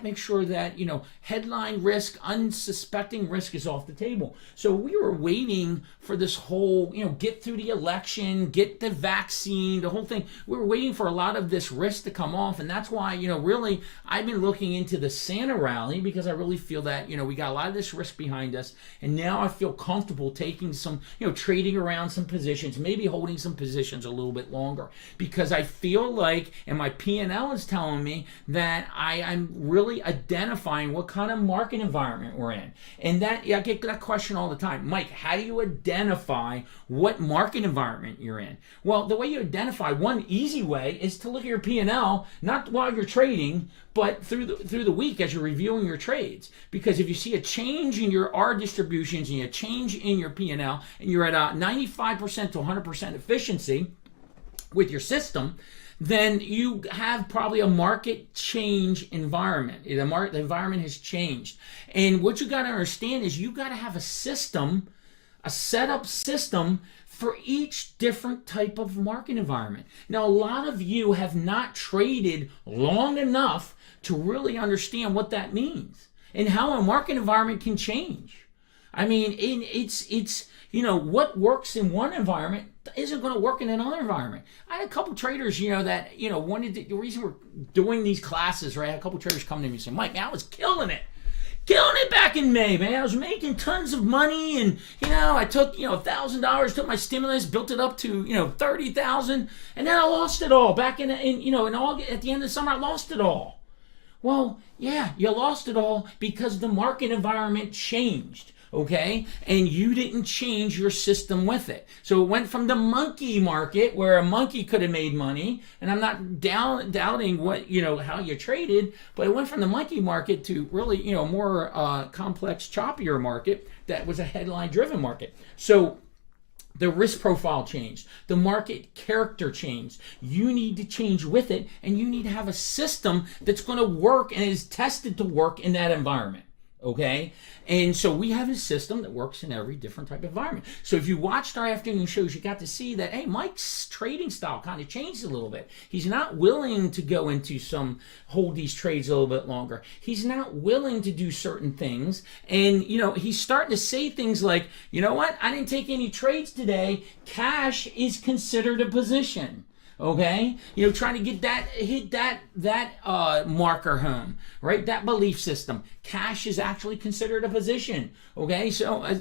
make sure that headline risk, unsuspecting risk is off the table. So we were waiting for this whole get through the election, get the vaccine, the whole thing. We were waiting for a lot of this risk to come off, and that's why really I've been looking into the Santa rally because I really feel that we got a lot of this risk behind us, and now I feel comfortable taking some trading around some positions, maybe holding some positions a little bit longer because I feel like, and my P&L is telling me that I'm really identifying what kind of market environment we're in. And I get that question all the time. Mike, how do you identify what market environment you're in? Well, the way you identify, one easy way is to look at your P&L, not while you're trading, but through the week as you're reviewing your trades. Because if you see a change in your R distributions and a change in your P&L, and you're at a 95% to 100% efficiency with your system, then you have probably a market change environment. The environment has changed. And what you got to understand is you got to have a system, a setup system for each different type of market environment. Now, a lot of you have not traded long enough to really understand what that means and how a market environment can change. I mean, it's what works in one environment isn't going to work in another environment. I had a couple traders, that wanted the reason we're doing these classes, right? I had a couple traders come to me and say, Mike, man, I was killing it back in May, man. I was making tons of money, and I took $1,000, took my stimulus, built it up to $30,000, and then I lost it all back in August, at the end of the summer. I lost it all. Well, yeah, you lost it all because the market environment changed. Okay, and you didn't change your system with it. So it went from the monkey market where a monkey could have made money, and I'm not doubting what how you traded, but it went from the monkey market to really more complex, choppier market that was a headline-driven market. So the risk profile changed. The market character changed. You need to change with it, and you need to have a system that's going to work and is tested to work in that environment. Okay? And so we have a system that works in every different type of environment. So if you watched our afternoon shows, you got to see that, hey, Mike's trading style kind of changed a little bit. He's not willing to go into hold these trades a little bit longer. He's not willing to do certain things. And, he's starting to say things like, you know what? I didn't take any trades today. Cash is considered a position. Okay, trying to hit that marker home, right? That belief system. Cash is actually considered a position. Okay, so a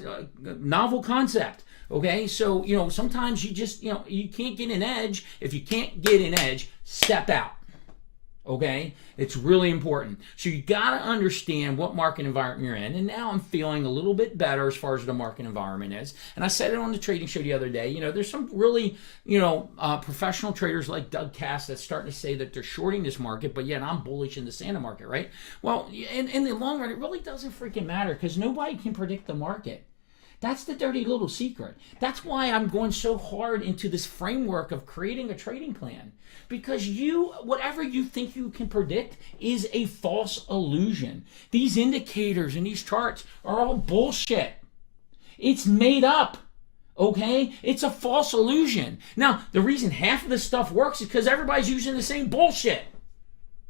novel concept. Okay, so sometimes you just you can't get an edge. If you can't get an edge, step out. Okay, it's really important. So you got to understand what market environment you're in. And now I'm feeling a little bit better as far as the market environment is. And I said it on the trading show the other day. There's some really, professional traders like Doug Cass that's starting to say that they're shorting this market, but yet I'm bullish in the Santa market, right? Well, in the long run, it really doesn't freaking matter because nobody can predict the market. That's the dirty little secret. That's why I'm going so hard into this framework of creating a trading plan. Because whatever you think you can predict is a false illusion. These indicators and these charts are all bullshit. It's made up. Okay? It's a false illusion. Now, the reason half of this stuff works is because everybody's using the same bullshit.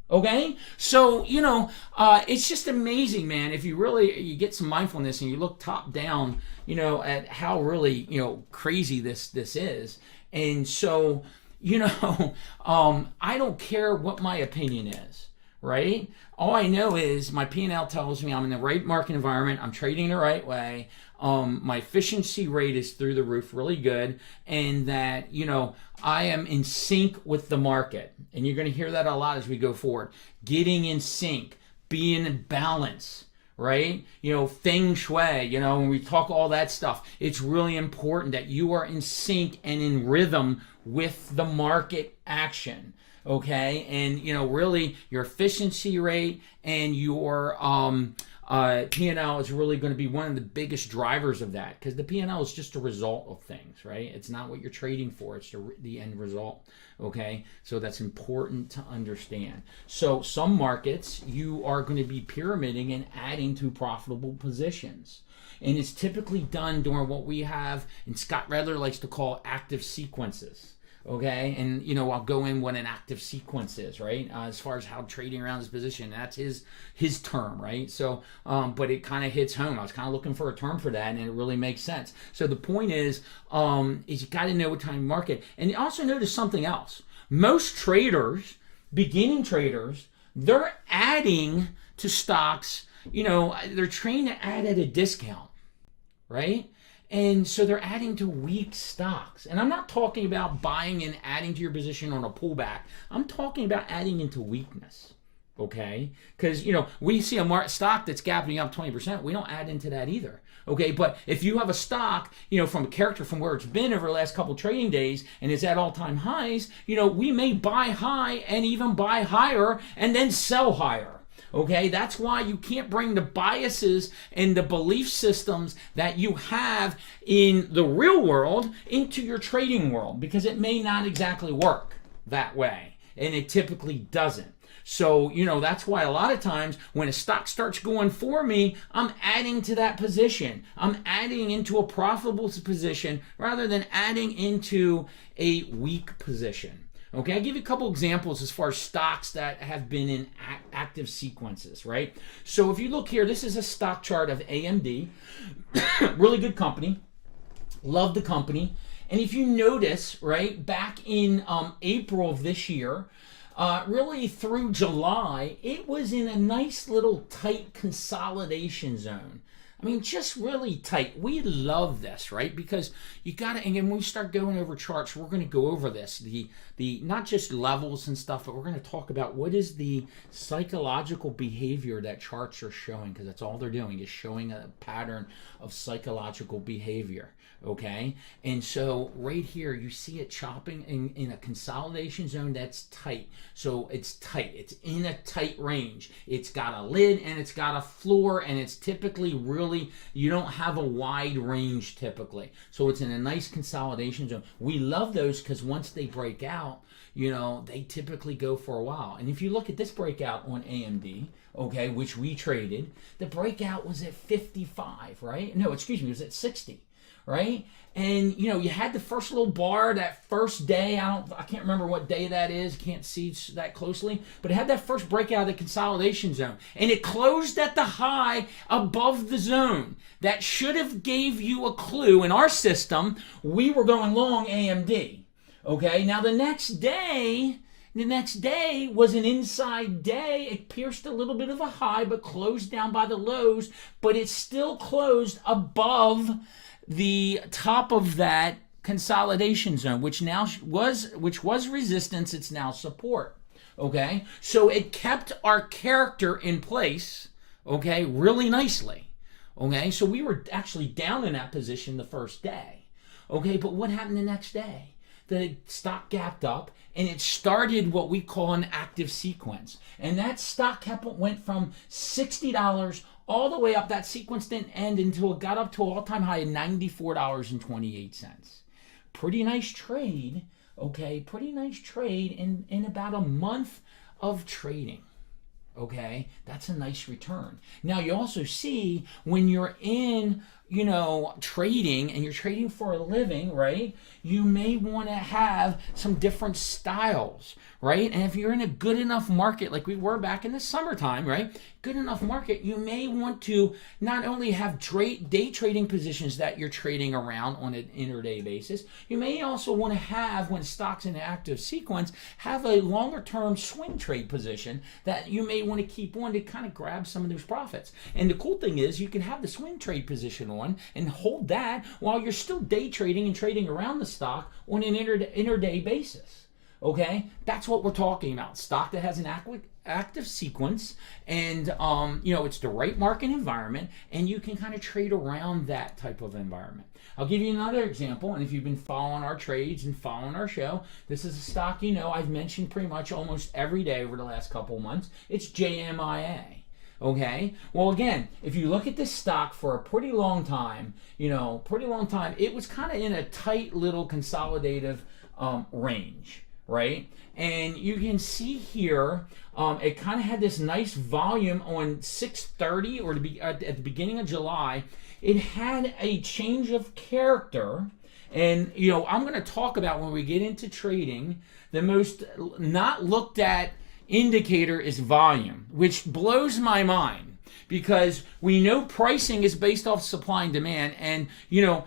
Okay, so it's just amazing, man. If you get some mindfulness and you look top down, at how really crazy this is, and so I don't care what my opinion is, right? All I know is my P&L tells me I'm in the right market environment. I'm trading the right way. My efficiency rate is through the roof, really good, and that I am in sync with the market. And you're going to hear that a lot as we go forward. Getting in sync, being in balance, right? Feng shui, when we talk all that stuff, it's really important that you are in sync and in rhythm with the market action. Okay, and really your efficiency rate and your P&L is really going to be one of the biggest drivers of that, because the P&L is just a result of things, right? It's not what you're trading for, it's the end result. Okay, so that's important to understand. So some markets you are going to be pyramiding and adding to profitable positions. And it's typically done during what we have, and Scott Redler likes to call active sequences. Okay, and I'll go in what an active sequence is, right? As far as how trading around his position, that's his term, right? So, but it kind of hits home. I was kind of looking for a term for that, and it really makes sense. So the point is you got to know what time market, and also notice something else. Most traders, beginning traders, they're adding to stocks. They're trained to add at a discount, right? And so they're adding to weak stocks. And I'm not talking about buying and adding to your position on a pullback. I'm talking about adding into weakness, okay? Because, we see a stock that's gapping up 20%. We don't add into that either, okay? But if you have a stock, from a character from where it's been over the last couple trading days and it's at all-time highs, we may buy high and even buy higher and then sell higher. Okay, that's why you can't bring the biases and the belief systems that you have in the real world into your trading world, because it may not exactly work that way, and it typically doesn't. So, that's why a lot of times when a stock starts going for me, I'm adding to that position. I'm adding into a profitable position rather than adding into a weak position. Okay, I'll give you a couple examples as far as stocks that have been in active sequences, right? So if you look here, this is a stock chart of AMD. Really good company. Love the company. And if you notice, right, back in April of this year, really through July, it was in a nice little tight consolidation zone. I mean, just really tight. We love this, right? Because you got to, and when we start going over charts, we're going to go over this, the not just levels and stuff, but we're going to talk about what is the psychological behavior that charts are showing, because that's all they're doing is showing a pattern of psychological behavior. Okay, and so right here you see it chopping in a consolidation zone that's tight. So it's tight, it's in a tight range. It's got a lid and it's got a floor, and it's typically really, you don't have a wide range typically. So it's in a nice consolidation zone. We love those because once they break out, they typically go for a while. And if you look at this breakout on AMD, okay, which we traded, the breakout was at 55, right? No, excuse me, it was at 60. Right? And you had the first little bar that first day. I can't remember what day that is. Can't see that closely, but it had that first breakout of the consolidation zone, and it closed at the high above the zone. That should have gave you a clue. In our system, we were going long AMD. Okay. Now the next day was an inside day. It pierced a little bit of a high, but closed down by the lows. But it still closed above the top of that consolidation zone, which was resistance. It's now support. Okay, so it kept our character in place. Okay, really nicely. Okay, so we were actually down in that position the first day. Okay, but what happened the next day? The stock gapped up, and it started what we call an active sequence. And that stock went from $60 all the way up. That sequence didn't end until it got up to an all-time high of $94.28. Pretty nice trade, okay? Pretty nice trade in about a month of trading. Okay, that's a nice return. Now you also see when you're in, trading and you're trading for a living, right? You may want to have some different styles, right? And if you're in a good enough market, like we were back in the summertime, right? Good enough market, you may want to not only have day trading positions that you're trading around on an intraday basis, you may also want to have, when stock's in an active sequence, have a longer term swing trade position that you may want to keep on to kind of grab some of those profits. And the cool thing is you can have the swing trade position on and hold that while you're still day trading and trading around the stock on an intraday basis. Okay, that's what we're talking about. Stock that has an active sequence, and it's the right market environment, and you can kind of trade around that type of environment. I'll give you another example, and if you've been following our trades and following our show, this is a stock I've mentioned pretty much almost every day over the last couple of months. It's JMIA. Okay, well, again, if you look at this stock for a pretty long time, it was kind of in a tight little consolidative range, right? And you can see here, it kind of had this nice volume on 6/30 or at the beginning of July. It had a change of character, and I'm going to talk about, when we get into trading, the most not looked at indicator is volume, which blows my mind, because we know pricing is based off supply and demand, and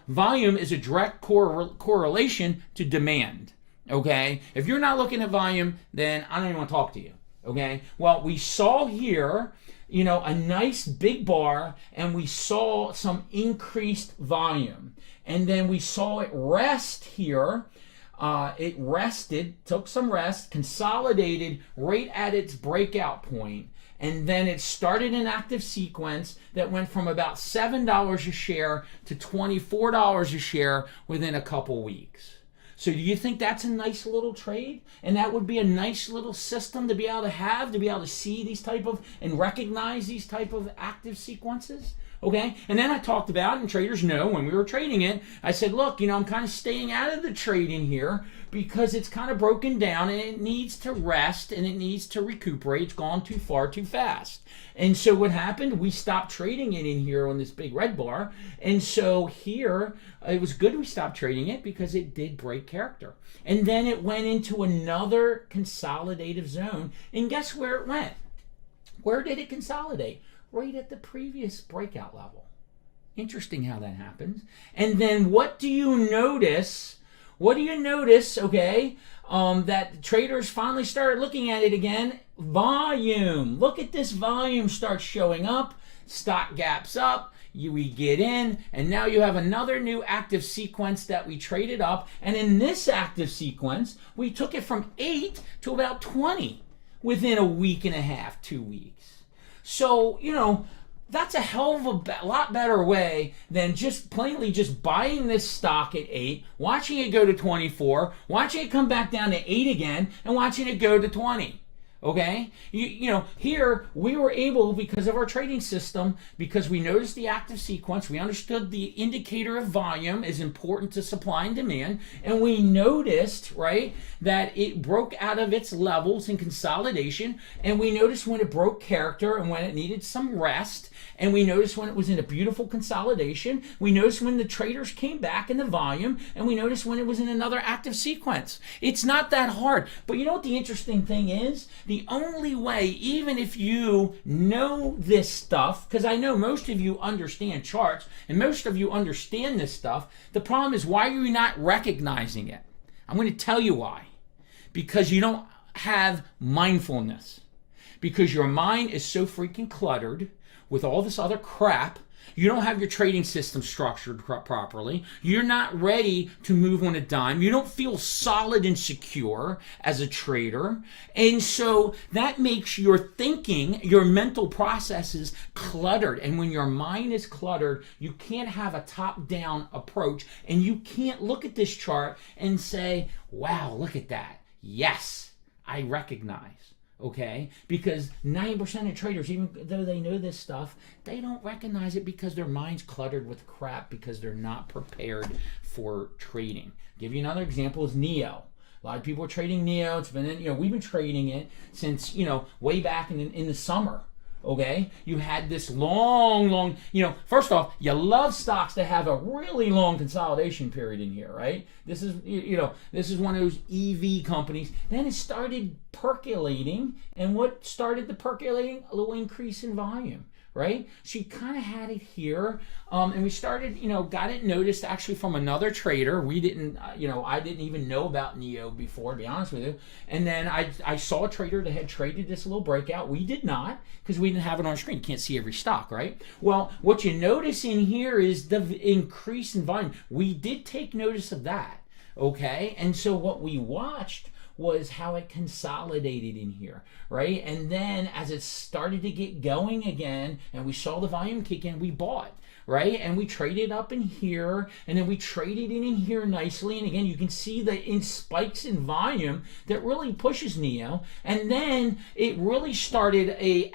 volume is a direct correlation to demand. Okay, if you're not looking at volume, then I don't even want to talk to you. Okay, well, we saw here a nice big bar, and we saw some increased volume, and then we saw it rest here. It rested, took some rest, consolidated right at its breakout point, and then it started an active sequence that went from about $7 a share to $24 a share within a couple weeks. So do you think that's a nice little trade? And that would be a nice little system to be able to see these type of, and recognize these type of active sequences? Okay, and then I talked about, and traders know when we were trading it, I said, look, I'm kind of staying out of the trading here because it's kind of broken down and it needs to rest and it needs to recuperate. It's gone too far too fast. And so what happened? We stopped trading it in here on this big red bar. And so here, it was good we stopped trading it because it did break character. And then it went into another consolidative zone. And guess where it went? Where did it consolidate? Right at the previous breakout level. Interesting how that happens. And then what do you notice? Okay, that traders finally started looking at it again. Volume. Look at this volume starts showing up. Stock gaps up. We get in, and now you have another new active sequence that we traded up. And in this active sequence, we took it from 8 to about 20 within a week and a half, 2 weeks. So, That's a hell of a lot better way than just plainly just buying this stock at 8, watching it go to 24, watching it come back down to 8 again, and watching it go to 20. Okay, here we were able, because of our trading system, because we noticed the active sequence, we understood the indicator of volume is important to supply and demand, and we noticed, right, that it broke out of its levels in consolidation, and we noticed when it broke character and when it needed some rest, and we noticed when it was in a beautiful consolidation, we noticed when the traders came back in the volume, and we noticed when it was in another active sequence. It's not that hard. But you know what the interesting thing is? The only way, even if you know this stuff, because I know most of you understand charts, and most of you understand this stuff, the problem is, why are you not recognizing it? I'm going to tell you why. Because you don't have mindfulness. Because your mind is so freaking cluttered with all this other crap. You don't have your trading system structured properly. You're not ready to move on a dime. You don't feel solid and secure as a trader. And so that makes your thinking, your mental processes cluttered. And when your mind is cluttered, you can't have a top-down approach. And you can't look at this chart and say, wow, look at that. Yes, I recognize. Okay, because 90% of traders, even though they know this stuff, they don't recognize it because their mind's cluttered with crap, because they're not prepared for trading. Give you another example is NEO. A lot of people are trading NEO. It's been we've been trading it since way back in the summer. Okay, you had this long, first off, you love stocks that have a really long consolidation period in here, right? This is, this is one of those EV companies. Then it started percolating, and what started the percolating? A little increase in volume, right? So you kind of had it here, and we started, got it noticed actually from another trader. We didn't, I didn't even know about NEO before, to be honest with you. And then I saw a trader that had traded this little breakout. We did not, because we didn't have it on screen. You can't see every stock, right? Well, what you notice in here is the increase in volume. We did take notice of that, okay? And so what we watched was how it consolidated in here, right? And then as it started to get going again, and we saw the volume kick in, we bought, right? And we traded up in here, and then we traded in here nicely. And again, you can see the spikes in volume that really pushes NEO. And then it really started a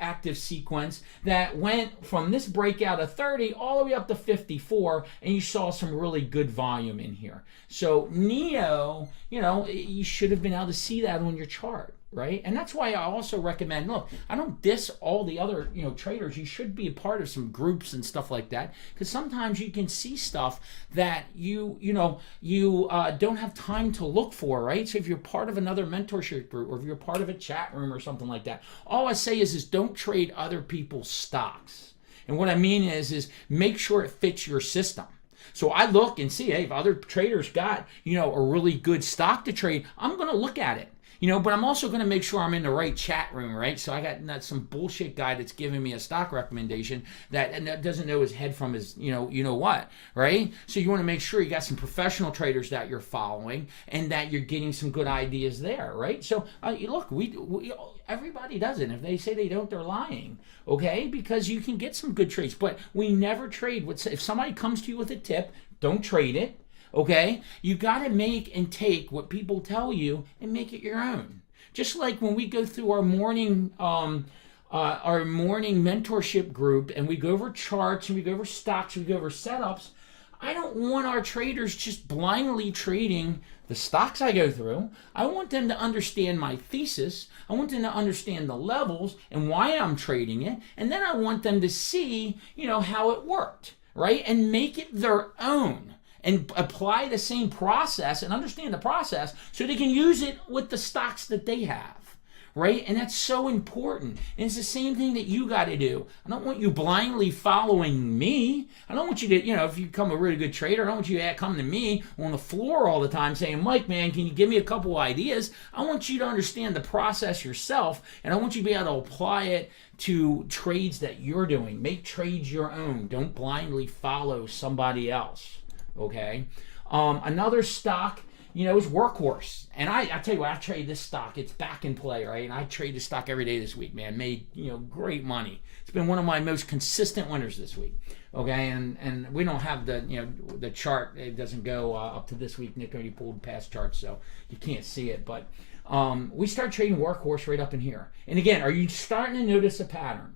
active sequence that went from this breakout of 30 all the way up to 54, and you saw some really good volume in here. So NEO, you should have been able to see that on your chart, right? And that's why I also recommend, look, I don't diss all the other, traders. You should be a part of some groups and stuff like that, because sometimes you can see stuff that you don't have time to look for, right? So if you're part of another mentorship group, or if you're part of a chat room or something like that, all I say is don't trade other people's stocks. And what I mean is make sure it fits your system. So I look and see, hey, if other traders got, a really good stock to trade, I'm going to look at it. But I'm also going to make sure I'm in the right chat room, right? So I got not some bullshit guy that's giving me a stock recommendation that doesn't know his head from his, what, right? So you want to make sure you got some professional traders that you're following, and that you're getting some good ideas there, right? So look, we everybody does it. If they say they don't, they're lying, okay? Because you can get some good trades, but we never trade. If somebody comes to you with a tip, don't trade it. Okay, you got to make and take what people tell you and make it your own. Just like when we go through our morning mentorship group, and we go over charts, and we go over stocks, and we go over setups. I don't want our traders just blindly trading the stocks I go through. I want them to understand my thesis. I want them to understand the levels and why I'm trading it, and then I want them to see, how it worked, right, and make it their own. And apply the same process and understand the process so they can use it with the stocks that they have, right? And that's so important. And it's the same thing that you got to do. I don't want you blindly following me. I don't want you to, if you become a really good trader, I don't want you to come to me on the floor all the time saying, Mike, man, can you give me a couple ideas? I want you to understand the process yourself, and I want you to be able to apply it to trades that you're doing. Make trades your own. Don't blindly follow somebody else. Okay. Another stock, is workhorse. And I tell you what, I trade this stock. It's back in play, right? And I trade this stock every day this week, man. Made, great money. It's been one of my most consistent winners this week. Okay, and we don't have the chart. It doesn't go up to this week. Nick already pulled past charts, so you can't see it. But we start trading workhorse right up in here. And again, are you starting to notice a pattern?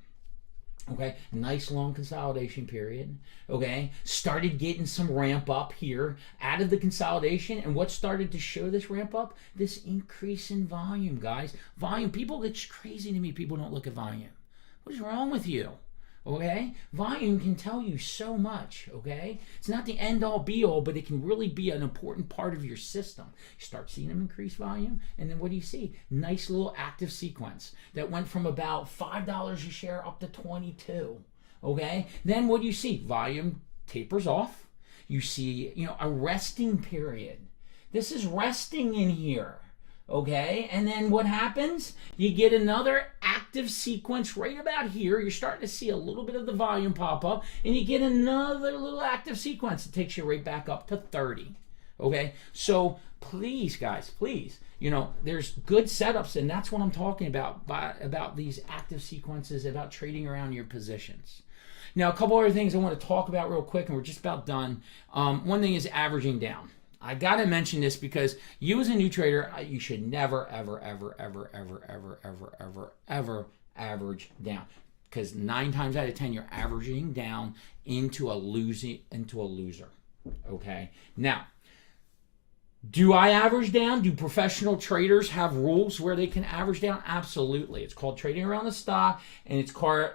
Okay, nice long consolidation period. Okay, started getting some ramp up here out of the consolidation. And what started to show this ramp up? This increase in volume, guys. Volume. People, it's crazy to me. People don't look at volume. What is wrong with you? Okay, volume can tell you so much. Okay, it's not the end all be all, but it can really be an important part of your system. You start seeing them increase volume, and then what do you see? Nice little active sequence that went from about $5 a share up to 22. Okay, then what do you see? Volume tapers off. You see, a resting period. This is resting in here. Okay, and then what happens? You get another active sequence right about here. You're starting to see a little bit of the volume pop up, and you get another little active sequence. It takes you right back up to 30. Okay, so please, guys, please, there's good setups, and that's what I'm talking about these active sequences, about trading around your positions. Now, a couple other things I want to talk about real quick, and we're just about done. One thing is averaging down. I got to mention this because you as a new trader, you should never, ever, ever, ever, ever, ever, ever, ever, ever average down. Because 9 times out of 10, you're averaging down into a loser. Okay? Now, do I average down? Do professional traders have rules where they can average down? Absolutely. It's called trading around the stock, and it's called,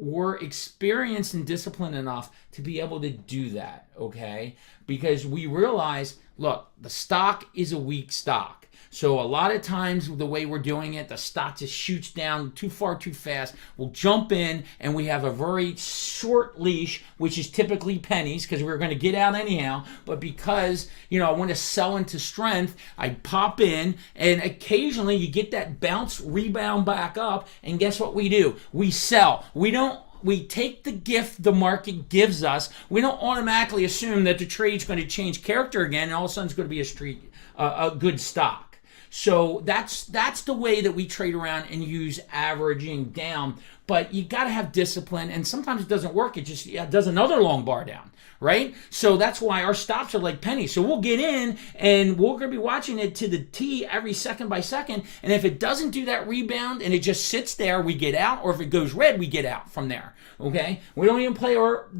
we're experienced and disciplined enough to be able to do that, okay? Because we realize, look, the stock is a weak stock. So a lot of times the way we're doing it, the stock just shoots down too far too fast. We'll jump in and we have a very short leash, which is typically pennies because we're going to get out anyhow. But because, I want to sell into strength, I pop in and occasionally you get that bounce rebound back up. And guess what we do? We sell. We take the gift the market gives us. We don't automatically assume that the trade's going to change character again and all of a sudden it's going to be a good stock. So that's the way that we trade around and use averaging down. But you got to have discipline, and sometimes it doesn't work. It just does another long bar down, right? So that's why our stops are like pennies. So we'll get in, and we're going to be watching it to the T every second by second. And if it doesn't do that rebound and it just sits there, we get out. Or if it goes red, we get out from there. Okay, we don't even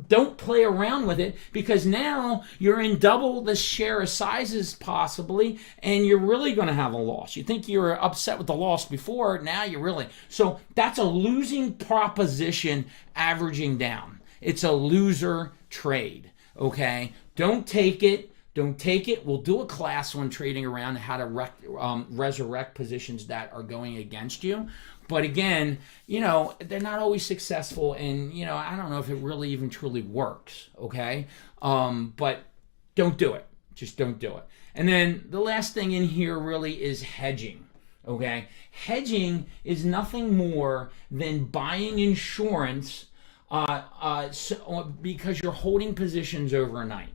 don't play around with it because now you're in double the share of sizes possibly, and you're really going to have a loss. You think you were upset with the loss before, now you're really. So that's a losing proposition averaging down. It's a loser trade. Okay, don't take it. Don't take it. We'll do a class on trading around how to resurrect positions that are going against you. But again, they're not always successful, and, I don't know if it really even truly works, okay? But don't do it. Just don't do it. And then the last thing in here really is hedging, okay? Hedging is nothing more than buying insurance because you're holding positions overnight.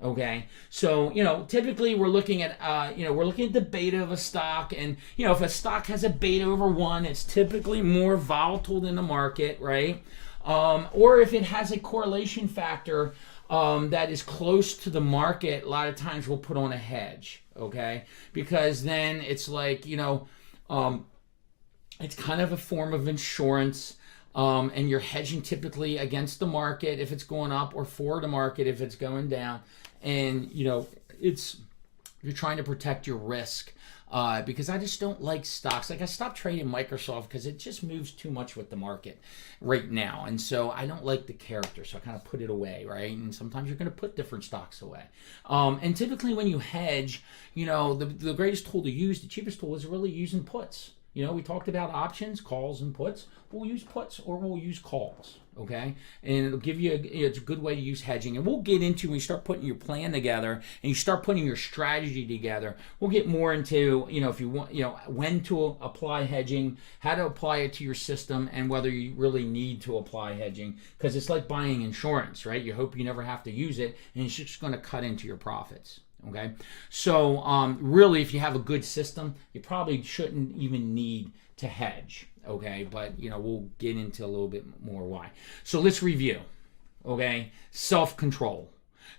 Okay, so typically we're looking at the beta of a stock, and if a stock has a beta over 1, it's typically more volatile than the market, right? Or if it has a correlation factor that is close to the market, a lot of times we'll put on a hedge, okay? Because then it's like it's kind of a form of insurance. And you're hedging typically against the market if it's going up, or for the market if it's going down. And you're trying to protect your risk because I just don't like stocks. Like I stopped trading Microsoft because it just moves too much with the market right now, and so I don't like the character, so I kind of put it away, right? And sometimes you're going to put different stocks away. And typically when you hedge, the greatest tool to use, the cheapest tool, is really using puts. We talked about options, calls, and puts. We'll use puts or we'll use calls, okay? And it'll give you it's a good way to use hedging. And we'll get into when you start putting your plan together and you start putting your strategy together. We'll get more into if you want when to apply hedging, how to apply it to your system, and whether you really need to apply hedging, because it's like buying insurance, right? You hope you never have to use it, and it's just going to cut into your profits. Okay, so really, if you have a good system, you probably shouldn't even need to hedge. Okay, but we'll get into a little bit more why. So let's review. Okay, self-control.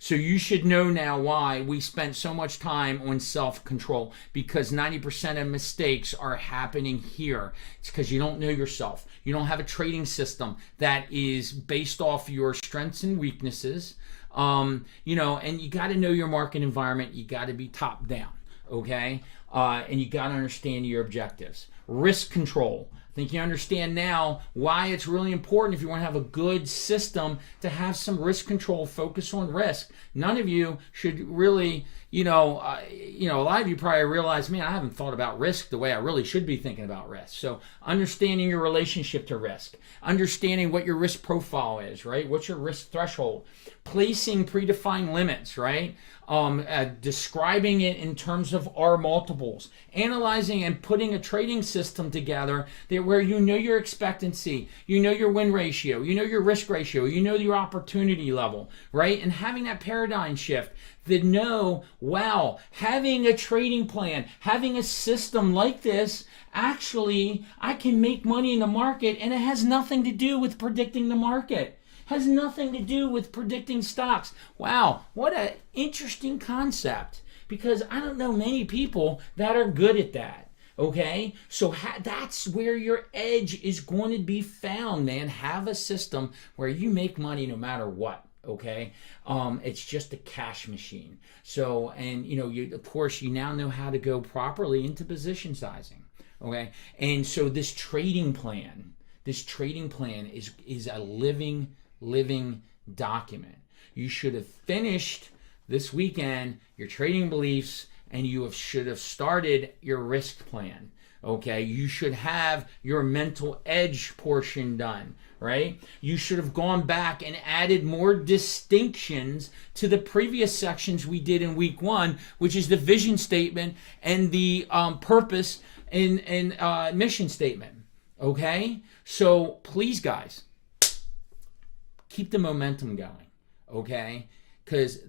So you should know now why we spent so much time on self-control, because 90% of mistakes are happening here. It's because you don't know yourself. You don't have a trading system that is based off your strengths and weaknesses. And you got to know your market environment. You got to be top down, okay? And you got to understand your objectives. Risk control. I think you understand now why it's really important, if you want to have a good system, to have some risk control, focus on risk. None of you should really, a lot of you probably realize, man, I haven't thought about risk the way I really should be thinking about risk. So understanding your relationship to risk, understanding what your risk profile is, right? What's your risk threshold? Placing predefined limits, right? Describing it in terms of R multiples, analyzing and putting a trading system together where you know your expectancy, you know your win ratio, you know your risk ratio, you know your opportunity level, right? And having that paradigm shift that wow, having a trading plan, having a system like this, actually, I can make money in the market, and it has nothing to do with predicting the market. Has nothing to do with predicting stocks. Wow, what an interesting concept, because I don't know many people that are good at that. Okay, so that's where your edge is going to be found, man. Have a system where you make money no matter what. Okay, it's just a cash machine. So, and you of course you now know how to go properly into position sizing. Okay, and so this trading plan is a living document. You should have finished this weekend your trading beliefs, and you should have started your risk plan. Okay, you should have your mental edge portion done, right? You should have gone back and added more distinctions to the previous sections we did in week 1, which is the vision statement and the purpose and mission statement. Okay, so please, guys, keep the momentum going, okay? Because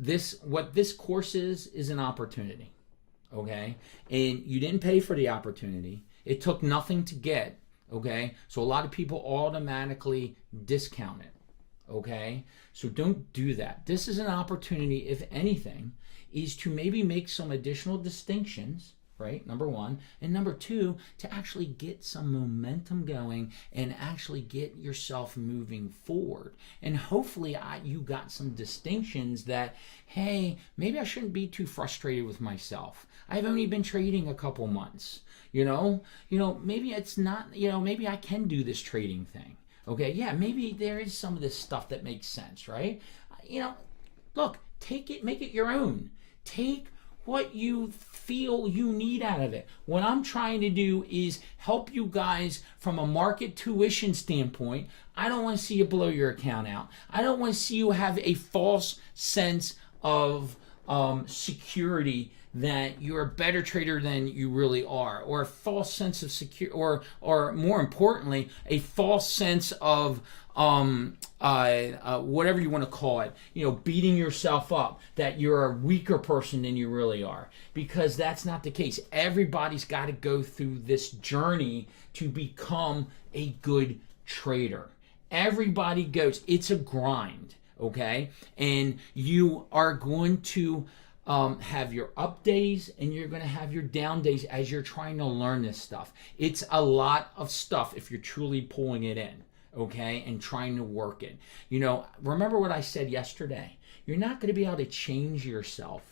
what this course is an opportunity, okay? And you didn't pay for the opportunity. It took nothing to get, okay? So a lot of people automatically discount it, okay? So don't do that. This is an opportunity, if anything, is to maybe make some additional distinctions, right? Number 1. And number 2, to actually get some momentum going and actually get yourself moving forward. And hopefully you got some distinctions that, hey, maybe I shouldn't be too frustrated with myself. I've only been trading a couple months. Maybe it's not, maybe I can do this trading thing. Okay, yeah, maybe there is some of this stuff that makes sense, right? Look, take it, make it your own. Take what you feel you need out of it. What I'm trying to do is help you guys from a market tuition standpoint. I don't want to see you blow your account out. I don't want to see you have a false sense of security that you're a better trader than you really are, or a false sense of security, or more importantly, a false sense of whatever you want to call it, beating yourself up that you're a weaker person than you really are, because that's not the case. Everybody's got to go through this journey to become a good trader. Everybody goes. It's a grind, okay? And you are going to have your up days, and you're going to have your down days as you're trying to learn this stuff. It's a lot of stuff if you're truly pulling it in, okay, and trying to work it. Remember what I said yesterday. You're not going to be able to change yourself,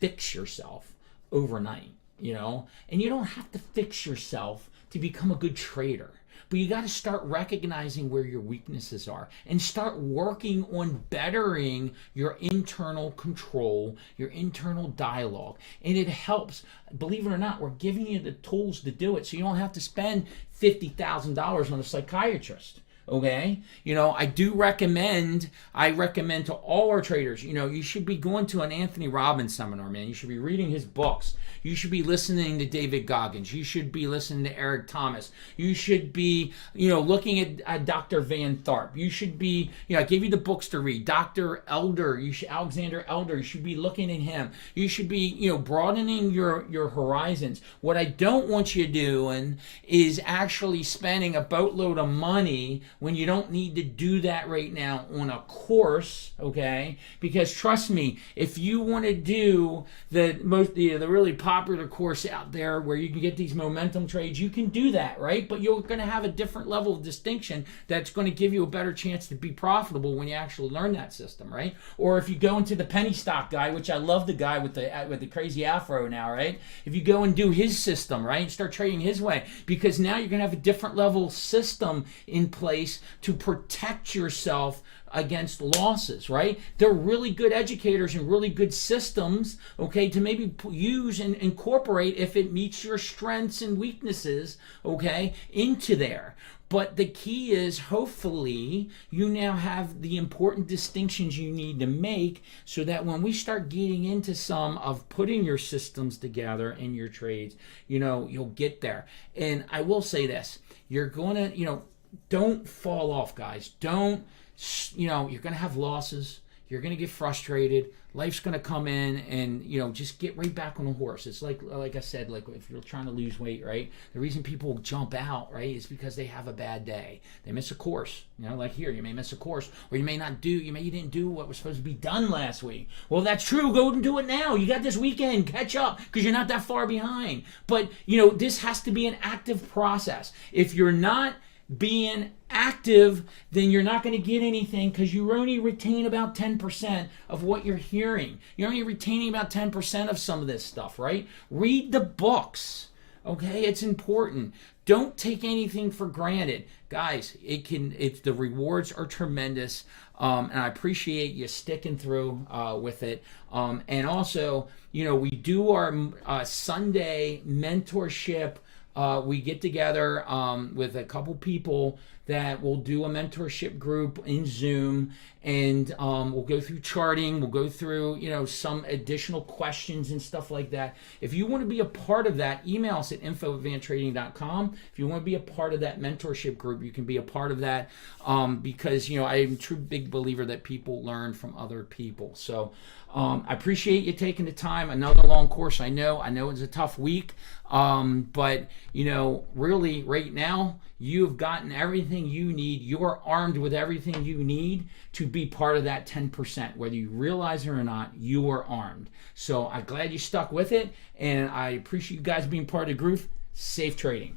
fix yourself overnight, and you don't have to fix yourself to become a good trader. But you got to start recognizing where your weaknesses are and start working on bettering your internal control, your internal dialogue. And it helps. Believe it or not, we're giving you the tools to do it, so you don't have to spend $50,000 on a psychiatrist. Okay, I recommend to all our traders, you should be going to an Anthony Robbins seminar, man. You should be reading his books. You should be listening to David Goggins. You should be listening to Eric Thomas. You should be, looking at Dr. Van Tharp. You should be, I gave you the books to read. Dr. Elder, Alexander Elder, you should be looking at him. You should be, broadening your horizons. What I don't want you doing is actually spending a boatload of money when you don't need to do that right now on a course, okay? Because trust me, if you want to do the really popular course out there where you can get these momentum trades, you can do that, right? But you're going to have a different level of distinction that's going to give you a better chance to be profitable when you actually learn that system, right? Or if you go into the penny stock guy, which I love the guy with the crazy afro now, right? If you go and do his system, right, and start trading his way, because now you're going to have a different level system in place to protect yourself against losses, right? They're really good educators and really good systems, okay, to maybe use and incorporate if it meets your strengths and weaknesses, okay, into there. But the key is, hopefully, you now have the important distinctions you need to make so that when we start getting into some of putting your systems together in your trades, you'll get there. And I will say this, you're going to, don't fall off, guys. You're going to have losses. You're going to get frustrated. Life's going to come in and, just get right back on the horse. It's like I said, like if you're trying to lose weight, right? The reason people jump out, right, is because they have a bad day. They miss a course. Like here, you may miss a course, or you didn't do what was supposed to be done last week. Well, that's true. Go and do it now. You got this weekend. Catch up because you're not that far behind. But, this has to be an active process. If you're not being active, then you're not going to get anything because you only retain about 10% of what you're hearing. You're only retaining about 10% of some of this stuff, right? Read the books, okay? It's important. Don't take anything for granted. Guys, the rewards are tremendous, and I appreciate you sticking through with it. And also, we do our Sunday mentorship. We get together with a couple people that will do a mentorship group in Zoom, and we'll go through charting, we'll go through, some additional questions and stuff like that. If you want to be a part of that, email us at info@vanttrading.com. If you want to be a part of that mentorship group, you can be a part of that because, I'm a true big believer that people learn from other people. So I appreciate you taking the time. Another long course, I know it's a tough week, but really right now you've gotten everything you need. You are armed with everything you need to be part of that 10%. Whether you realize it or not, you are armed. So I'm glad you stuck with it, and I appreciate you guys being part of the group. Safe trading.